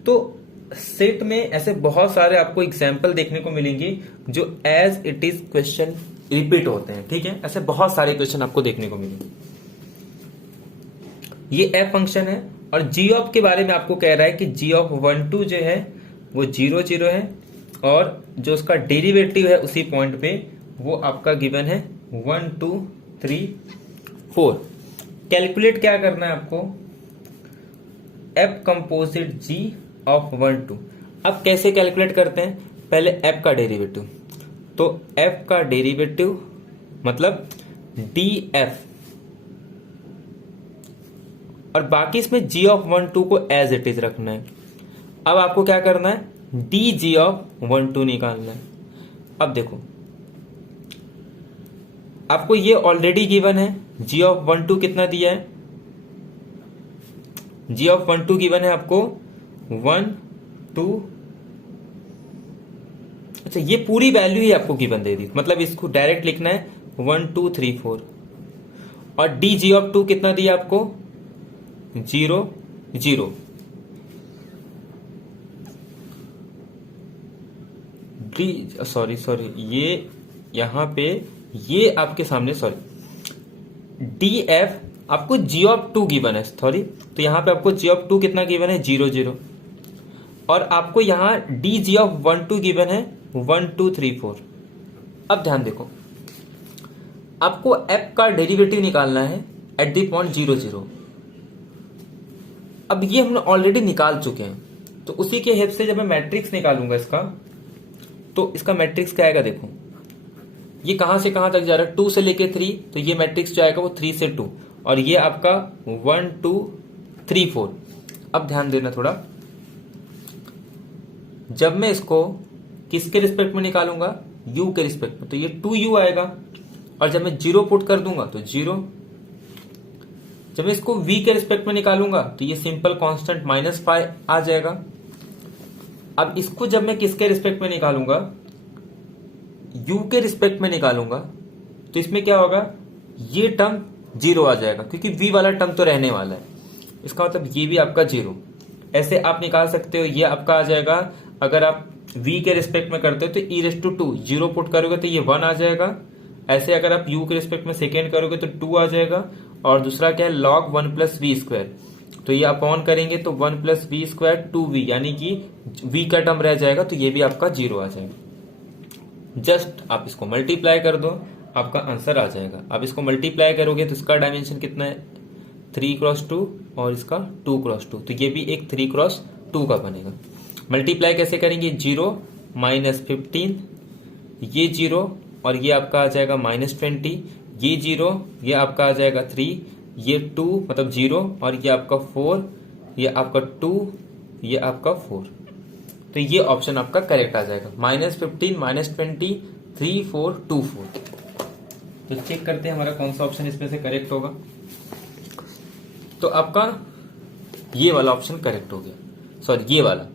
तो सेट में ऐसे बहुत सारे आपको एग्जाम्पल देखने को मिलेंगे जो as it is question repeat होते हैं। ठीक है, ऐसे बहुत सारे क्वेश्चन आपको देखने को मिलेंगे। ये एफ फंक्शन है और जी ऑफ के बारे में आपको कह रहा है कि जी ऑफ 1 2 जो है वो 0 0 है और जो उसका डेरिवेटिव है उसी पॉइंट पे वो आपका गिवन है 1 2 3 4। कैलकुलेट क्या करना है आपको, एफ कंपोजिट जी ऑफ 1 2। अब कैसे कैलकुलेट करते हैं, पहले एफ का डेरिवेटिव, तो एफ का डेरिवेटिव मतलब डी एफ, और बाकी इसमें g ऑफ 1 2 को एज इट इज रखना है। अब आपको क्या करना है, डी जी ऑफ 1 2 निकालना है। अब देखो आपको ये ऑलरेडी गिवन है, g ऑफ 1 2 कितना दिया है, g ऑफ 1 2 गिवन है आपको 1 2, अच्छा ये पूरी वैल्यू ही आपको गिवन दे दी, मतलब इसको डायरेक्ट लिखना है 1 2 3 4। और डी जी ऑफ 2 कितना दिया आपको 0 0। डी सॉरी ये यहां पे ये आपके सामने डी एफ आपको जी ऑफ 2 गिवन है, सॉरी तो यहां पे आपको जी ऑफ 2 कितना गिवन है 0 0, और आपको यहां डी जी ऑफ 1 2 गिवन है 1 2 3 4। अब ध्यान देखो, आपको एफ का डेरिवेटिव निकालना है एट द पॉइंट 0 0। अब ये हमने ऑलरेडी निकाल चुके हैं, तो उसी के हेल्प से जब मैं मैट्रिक्स निकालूंगा इसका, तो इसका मैट्रिक्स क्या आएगा, देखो ये कहां से कहां तक जा रहा है 2 से लेके 3, तो ये मैट्रिक्स जो आएगा वो 3 से 2, और ये आपका 1 2 3 4। अब ध्यान देना थोड़ा, जब मैं इसको किसके रिस्पेक्ट में निकालूंगा, u के रिस्पेक्ट में, तो ये 2u आएगा, और जब मैं 0 पुट कर दूंगा तो 0। जब मैं इसको v के रिस्पेक्ट में निकालूंगा तो ये सिंपल कांस्टेंट -5 आ जाएगा। अब इसको जब मैं किसके रिस्पेक्ट में निकालूंगा, u के रिस्पेक्ट में निकालूंगा, तो इसमें क्या होगा, ये टर्म 0 आ जाएगा क्योंकि v वाला टर्म तो रहने वाला है, इसका मतलब ये भी आपका 0। ऐसे आप निकाल सकते हो, ये आपका आ जाएगा, अगर आप v के रिस्पेक्ट में करते हो तो e⁻², 0 पुट करोगे तो ये 1 आ जाएगा। ऐसे अगर आप u के रिस्पेक्ट में सेकेंड करोगे तो 2 आ जाएगा, और दूसरा क्या है log 1 + v², तो ये अपॉन करेंगे तो 1 + v², 2v, यानी कि v का टर्म रह जाएगा, तो ये भी आपका 0 आ जाएगा। जस्ट आप इसको मल्टीप्लाई कर दो, आपका आंसर आ जाएगा। आप इसको मल्टीप्लाई करोगे तो इसका डायमेंशन कितना है 3×2 और इसका 2×2, तो ये भी एक 3×2 का बनेगा। मल्टीप्लाई कैसे करेंगे, 0 -15, ये 0 और ये आपका आ जाएगा -20, ये 0, ये आपका आ जाएगा 3, ये 2 मतलब 0, और ये आपका 4, ये आपका 2, ये आपका 4, तो ये ऑप्शन आपका करेक्ट आ जाएगा, -15 -20 3 4 2 4। तो चेक करते हैं हमारा कौन सा ऑप्शन इसमें से करेक्ट होगा। तो आपका ये वाला ऑप्शन करेक्ट हो गया, सॉरी ये वाला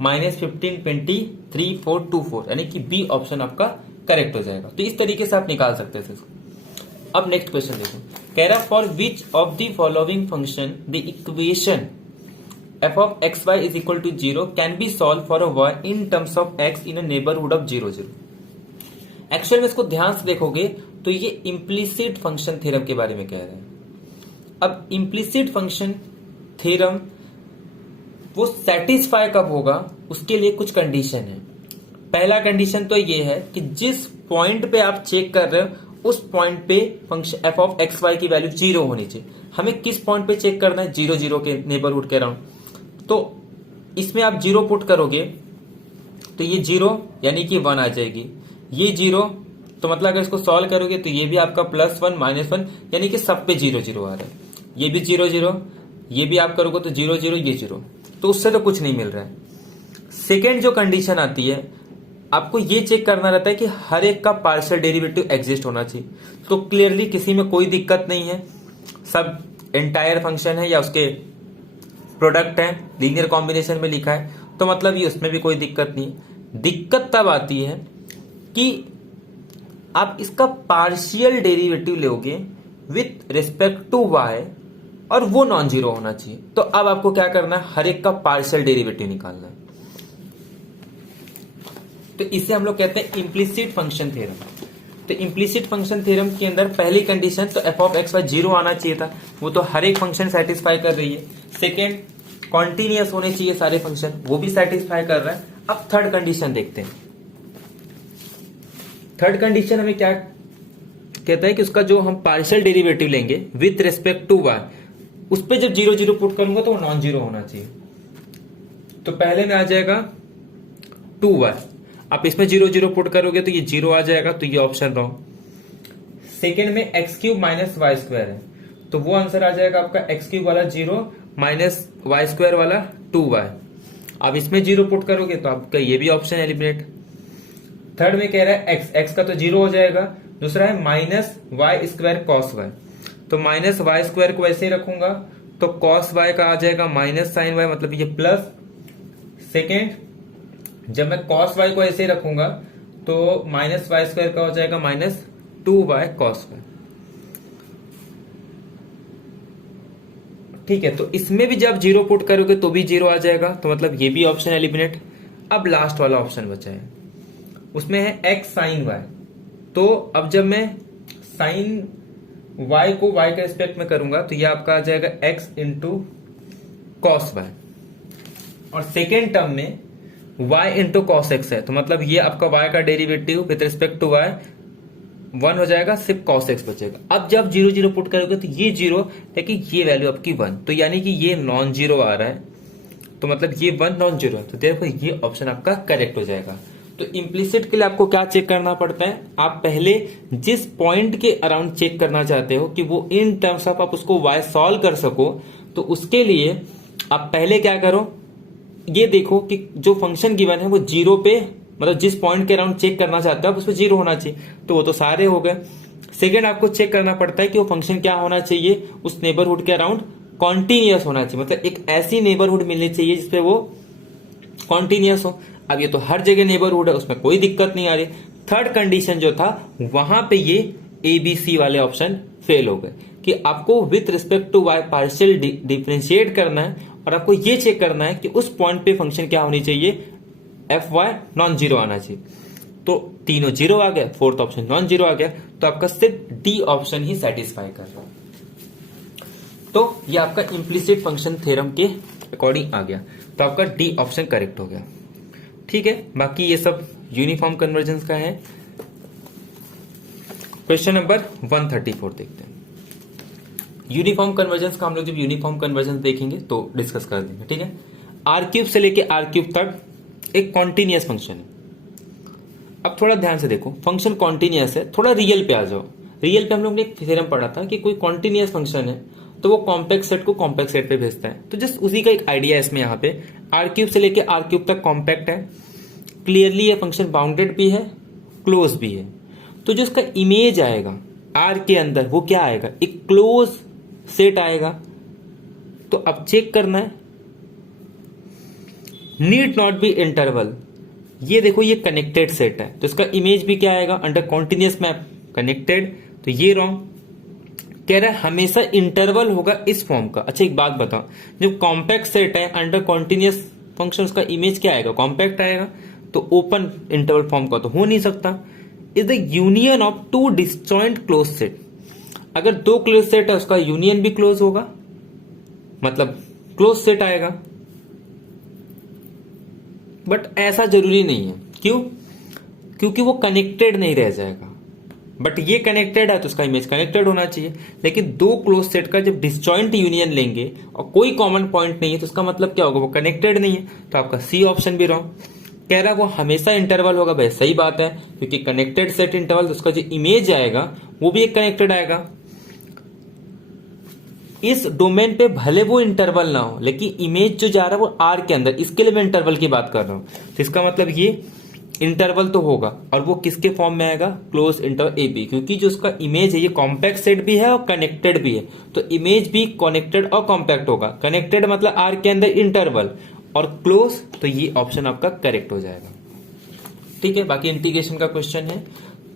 -15 20 3 4 2 4, यानी कि बी ऑप्शन आपका करेक्ट हो जाएगा। तो इस तरीके से आप निकाल सकते थे इसको। अब नेक्स्ट क्वेश्चन देखो, कह रहा for which of the following function the equation f of xy is equal to 0 can be solved for a y in terms of x in a neighborhood of 0 0। Actual में इसको ध्यान से देखोगे तो ये इम्प्लिसिट फंक्शन थ्योरम के बारे में कह रहे हैं। अब इम्प्लिसिट फंक्शन थ्योरम वो सेटिस्फाई कब होगा, उसके लिए कुछ कंडीशन है। पहला कंडीशन तो ये है कि जिस पॉइंट पे आप चेक कर रहे हो उस पॉइंट पे function f of x y की वैल्यू 0 होनी चाहिए। हमें किस पॉइंट पे चेक करना है, 0 0 के नेबरहुड के अराउंड। तो इसमें आप 0 पुट करोगे तो ये 0 यानी कि 1 आ जाएगी, ये 0 तो मतलब अगर इसको सॉल्व करोगे तो ये भी आपका +1 -1, यानी कि सब पे 0 0 आ रहा है। ये भी 0 0, ये भी आप करोगे तो 0 0 ये 0, तो उससे तो कुछ नहीं मिल रहा है। सेकेंड जो कंडीशन आती है, आपको ये चेक करना रहता है कि हर एक का पार्शियल डेरिवेटिव एग्जिस्ट होना चाहिए। तो क्लियरली किसी में कोई दिक्कत नहीं है, सब एंटायर फंक्शन है या उसके प्रोडक्ट है, लीनियर कॉम्बिनेशन में लिखा है, तो मतलब ये उसमें भी कोई दिक्कत नहीं है। दिक्कत तब आती है कि आप इसका पार्शियल डेरिवेटिव लोगे विथ रिस्पेक्ट टू y और वो नॉन जीरो होना चाहिए। तो अब आपको क्या करना है, हर एक का पार्शियल डेरिवेटिव निकालना है। तो इसे हम लोग कहते हैं इम्प्लिसिट फंक्शन थ्योरम। तो इम्प्लिसिट फंक्शन थ्योरम के अंदर पहली कंडीशन तो एफ ऑफ एक्स वाई 0 आना चाहिए था, वो तो हर एक फंक्शन सेटिस्फाई कर रही है। सेकेंड, कॉन्टिन्यूअस होने चाहिए सारे फंक्शन, वो भी सेटिस्फाई कर रहा है। अब थर्ड कंडीशन देखते हैं। थर्ड कंडीशन हमें क्या कहता है कि उसका जो हम पार्शियल डेरिवेटिव लेंगे विथ रिस्पेक्ट टू y, उस पर जब 0 0 पुट करूंगा तो वो नॉन जीरो होना चाहिए। तो पहले में आ जाएगा 2y, आप इसमें 0 0 पुट करोगे तो ये 0 आ जाएगा, तो ये ऑप्शन रॉन्ग। सेकेंड में x cube minus y square है, तो वो आंसर आ जाएगा आपका एक्स क्यूब वाला 0 माइनस वाई स्क्वायर वाला 2y। आप इसमें 0 पुट करोगे तो आपका ये भी ऑप्शन एलिमिनेट। थर्ड में कह रहा है एक्स का तो 0 हो जाएगा। दूसरा है minus y square cos y, तो माइनस वाई स्क्वायर को ऐसे ही रखूंगा तो कॉस वाई का आ जाएगा माइनस साइन वाई, मतलब ये प्लस। सेकेंड, जब मैं कॉस वाई को ऐसे ही रखूंगा तो माइनस वाई स्क्वायर का हो जाएगा माइनस 2y कॉस वाई। ठीक है, तो इसमें भी जब 0 पुट करोगे तो भी 0 आ जाएगा, तो मतलब ये भी ऑप्शन एलिमिनेट। अब लास्ट वाला ऑप्शन बचा है, उसमें है एक्स साइन वाई। तो अब जब मैं साइन y को y के रिस्पेक्ट में करूंगा तो ये आपका आ जाएगा x इंटू कॉस वाई, और सेकेंड टर्म में y इंटू कॉस एक्स है, तो मतलब ये आपका y का derivative with respect to y 1 हो जाएगा, सिर्फ कॉस एक्स बचेगा। अब जब 0 0 पुट करोगे तो ये 0, लेकिन ये वैल्यू आपकी 1, तो यानी कि ये नॉन जीरो आ रहा है, तो मतलब ये 1 नॉन जीरो है, तो देखो ये ऑप्शन आपका करेक्ट हो जाएगा। तो इम्प्लिसिट के लिए आपको क्या चेक करना पड़ता है, आप पहले जिस पॉइंट के अराउंड चेक करना चाहते हो कि वो इन टर्म्स ऑफ आप उसको y सॉल्व कर सको, तो उसके लिए आप पहले क्या करो, ये देखो कि जो फंक्शन गिवन है वो 0 पे, मतलब जिस पॉइंट के अराउंड चेक करना चाहते हो आप उस पर 0 होना चाहिए, तो वो तो सारे हो गए। सेकेंड, आपको चेक करना पड़ता है कि वो फंक्शन क्या होना चाहिए, उस नेबरहुड के अराउंड कॉन्टिन्यूअस होना चाहिए, मतलब एक ऐसी नेबरहुड मिलनी चाहिए जिसपे वो कॉन्टिन्यूअस हो। अब ये तो हर जगह नेबरहुड है, उसमें कोई दिक्कत नहीं आ रही। थर्ड कंडीशन जो था वहां पे ये ABC वाले ऑप्शन फेल हो गए कि आपको with respect to y partial differentiate करना है, और आपको ये चेक करना है कि उस पॉइंट पे फंक्शन क्या होनी चाहिए, fy नॉन जीरो आना चाहिए। तो तीनों 0 आ गया, फोर्थ ऑप्शन नॉन जीरो आ गया, तो आपका सिर्फ D ऑप्शन ही सेटिस्फाई कर रहा है। तो ये आपका इम्प्लिसिट फंक्शन थ्योरम के अकॉर्डिंग आ गया, तो आपका D ऑप्शन करेक्ट हो गया। ठीक है, बाकी ये सब यूनिफॉर्म कन्वर्जेंस का है। क्वेश्चन नंबर 134 देखते हैं। यूनिफॉर्म कन्वर्जेंस का हम लोग जब यूनिफॉर्म कन्वर्जेंस देखेंगे तो डिस्कस कर देंगे। ठीक है, आर क्यूब से लेके आर क्यूब तक एक कॉन्टिन्यूअस फंक्शन है। अब थोड़ा ध्यान से देखो, फंक्शन कॉन्टिन्यूअस है, थोड़ा रियल पे आ जाओ। रियल पे हम लोग ने एक थ्योरम पढ़ा था कि कोई कॉन्टिन्यूअस फंक्शन है तो वो कॉम्पैक्ट सेट को कॉम्पैक्ट सेट पे भेजता है, तो जस्ट उसी का एक आइडिया है इसमें। यहाँ पे आर क्यूब से लेके आर क्यूब तक कॉम्पैक्ट है, क्लियरली ये फंक्शन बाउंडेड भी है, क्लोज भी है। तो जो इसका इमेज आएगा आर के अंदर वो क्या आएगा, एक क्लोज सेट आएगा। तो अब चेक करना है, नीड नॉट बी इंटरवल। ये देखो ये कनेक्टेड सेट है, तो इसका इमेज भी क्या आएगा, अंडर कॉन्टिन्यूअस मैप कनेक्टेड, तो ये रॉन्ग। कह रहा है हमेशा इंटरवल होगा इस फॉर्म का। अच्छा एक बात बताओ, जब कॉम्पैक्ट सेट है अंडर कॉन्टिन्यूअस फंक्शन, उसका इमेज क्या आएगा, कॉम्पैक्ट आएगा, तो ओपन इंटरवल फॉर्म का तो हो नहीं सकता। Is the union of two disjoint close set. अगर दो क्लोज सेट है उसका यूनियन भी क्लोज होगा, मतलब क्लोज सेट आएगा, बट ऐसा जरूरी नहीं है। क्यों? क्योंकि वो कनेक्टेड नहीं रह जाएगा, बट ये कनेक्टेड है तो उसका इमेज कनेक्टेड होना चाहिए। लेकिन दो क्लोज सेट का जब डिसजॉइंट यूनियन लेंगे और कोई कॉमन पॉइंट नहीं है तो उसका मतलब क्या होगा, वो कनेक्टेड नहीं है, तो आपका सी ऑप्शन भी रॉन्ग। कह रहा है वो हमेशा इंटरवल होगा, भाई सही बात है, क्योंकि कनेक्टेड सेट इंटरवल, उसका जो इमेज आएगा वो भी एक कनेक्टेड आएगा। इस डोमेन पे भले वो इंटरवल ना हो, लेकिन इमेज जो जा रहा है वो आर के अंदर, इसके लिए मैं इंटरवल की बात कर रहा हूं। तो इसका मतलब ये इंटरवल तो होगा, और वो किसके फॉर्म में आएगा, क्लोज इंटरवल ए बी, क्योंकि जो उसका इमेज है ये कॉम्पैक्ट सेट भी है और कनेक्टेड भी है, तो इमेज भी कनेक्टेड और कॉम्पैक्ट होगा। कनेक्टेड मतलब आर के अंदर इंटरवल, और क्लोज, तो ये ऑप्शन आपका करेक्ट हो जाएगा। ठीक है, बाकी इंटीग्रेशन का क्वेश्चन है,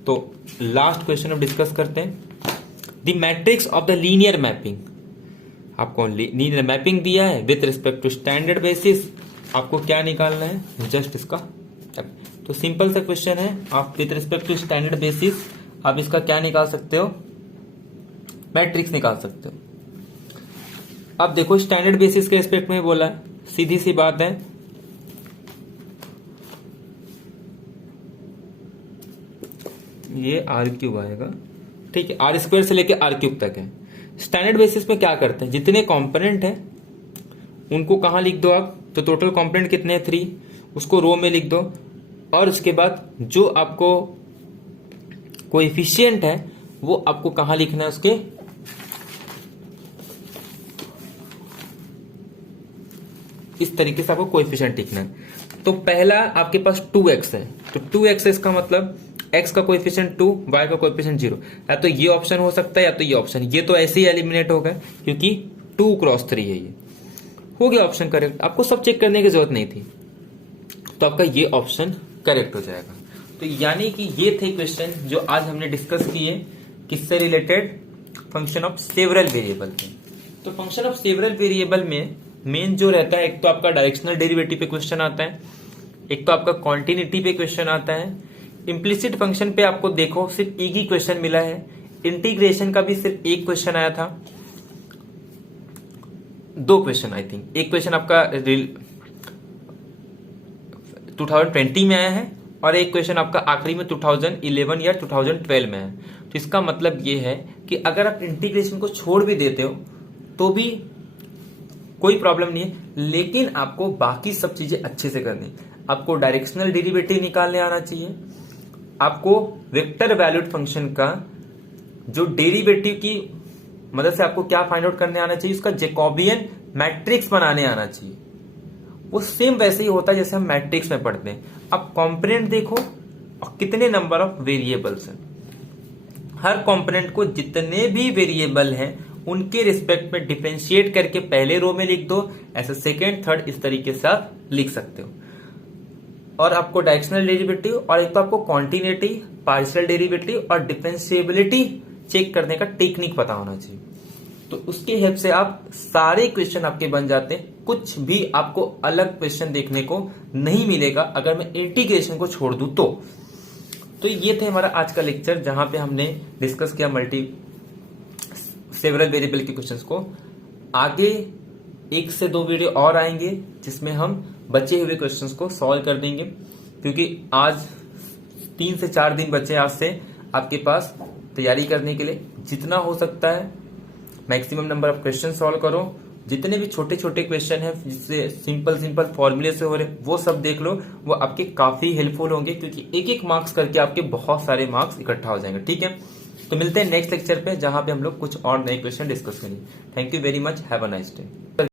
तो लास्ट क्वेश्चन हम डिस्कस करते हैं। The matrix of the linear mapping, आपको लीनियर मैपिंग दिया है with respect to standard basis, आपको क्या निकालना है, जस्ट इसका। तो सिंपल सा क्वेश्चन है, आप with respect to standard basis आप इसका क्या निकाल सकते हो, मैट्रिक्स निकाल सकते हो। अब देखो स्टैंडर्ड बेसिस के रिस्पेक्ट में बोला है, सीधी सी बात है, ये आर क्यूब आएगा, ठीक है, आर स्क्वायर से लेके आर क्यूब तक है। स्टैंडर्ड बेसिस में क्या करते हैं, जितने कंपोनेंट हैं उनको कहां लिख दो आप, तो टोटल कंपोनेंट कितने हैं 3, उसको रो में लिख दो, और उसके बाद जो आपको कोएफिशिएंट है वो आपको कहां लिखना है, उसके इस तरीके से आपको कोएफिशिएंट लिखना है। तो पहला आपके पास 2x है, तो 2x है, इसका मतलब x का कोएफिशिएंट 2, y का कोएफिशिएंट 0, या तो ये ऑप्शन हो सकता है या तो ये ऑप्शन। ये तो ऐसे ही एलिमिनेट हो गए क्योंकि 2 क्रॉस 3 है, ये हो गया ऑप्शन करेक्ट, आपको सब चेक करने की जरूरत नहीं थी, तो आपका ये ऑप्शन करेक्ट हो जाएगा। तो यानी कि ये थे क्वेश्चन जो आज हमने डिस्कस किए, किससे related, function of several variable के। तो फंक्शन ऑफ सेवरल वेरिएबल में मेन जो रहता है, एक तो आपका डायरेक्शनल डेरिवेटिव पे क्वेश्चन आता है, एक तो आपका कॉन्टिन्यूटी पे क्वेश्चन आता है। इम्प्लिसिट फंक्शन पे आपको देखो सिर्फ एक ही क्वेश्चन मिला है, इंटीग्रेशन का भी सिर्फ एक क्वेश्चन आया था, 2 क्वेश्चन आई थिंक, एक क्वेश्चन आपका 2020 में आया है और एक क्वेश्चन आपका आखिरी में 2011 या 2012 में है। तो इसका मतलब ये है कि अगर आप इंटीग्रेशन को छोड़ भी देते हो तो भी कोई प्रॉब्लम नहीं है, लेकिन आपको बाकी सब चीजें अच्छे से करनी। आपको डायरेक्शनल डेरिवेटिव निकालने आना चाहिए, आपको वेक्टर वैल्यूड फंक्शन का जो डेरिवेटिव की मदद से आपको क्या फाइंड आउट करने आना चाहिए, उसका जैकोबियन मैट्रिक्स बनाने आना चाहिए। वो सेम वैसे ही होता है जैसे हम मैट्रिक्स में पढ़ते हैं। अब कंपोनेंट देखो और कितने नंबर ऑफ वेरिएबल्स हैं, हर कंपोनेंट को जितने भी वेरिएबल हैं उनके रिस्पेक्ट में डिफरेंशिएट करके पहले रो में लिख दो, ऐसे सेकेंड थर्ड इस तरीके से आप लिख सकते हो। और आपको डायरेक्शनल डेरिवेटिव और एक तो आपको कॉन्टिन्यूटी, पार्शियल डेरिवेटिव और डिफरेंशिएबिलिटी चेक करने का टेक्निक पता होना चाहिए। तो उसकी हेल्प से आप सारे क्वेश्चन आपके बन जाते हैं, कुछ भी आपको अलग क्वेश्चन देखने को नहीं मिलेगा अगर मैं इंटीग्रेशन को छोड़ दूं तो ये थे हमारा आज का लेक्चर, जहां पे हमने डिस्कस किया मल्टी सेवरल वेरिएबल के क्वेश्चंस को। आगे 1 से 2 वीडियो और आएंगे जिसमें हम बचे हुए क्वेश्चंस को सॉल्व कर देंगे, क्योंकि आज 3 से 4 दिन बचे आज से आपके पास तैयारी करने के लिए। जितना हो सकता है maximum number of question solve करो, जितने भी छोटे छोटे क्वेश्चन हैं जिससे सिंपल फॉर्मूले से हो रहे वो सब देख लो, वो आपके काफी हेल्पफुल होंगे, क्योंकि एक एक मार्क्स करके आपके बहुत सारे मार्क्स इकट्ठा हो जाएंगे। ठीक है, तो मिलते हैं नेक्स्ट लेक्चर पे, जहां पे हम लोग कुछ और नए क्वेश्चन डिस्कस करेंगे। Thank you very much, have a nice day.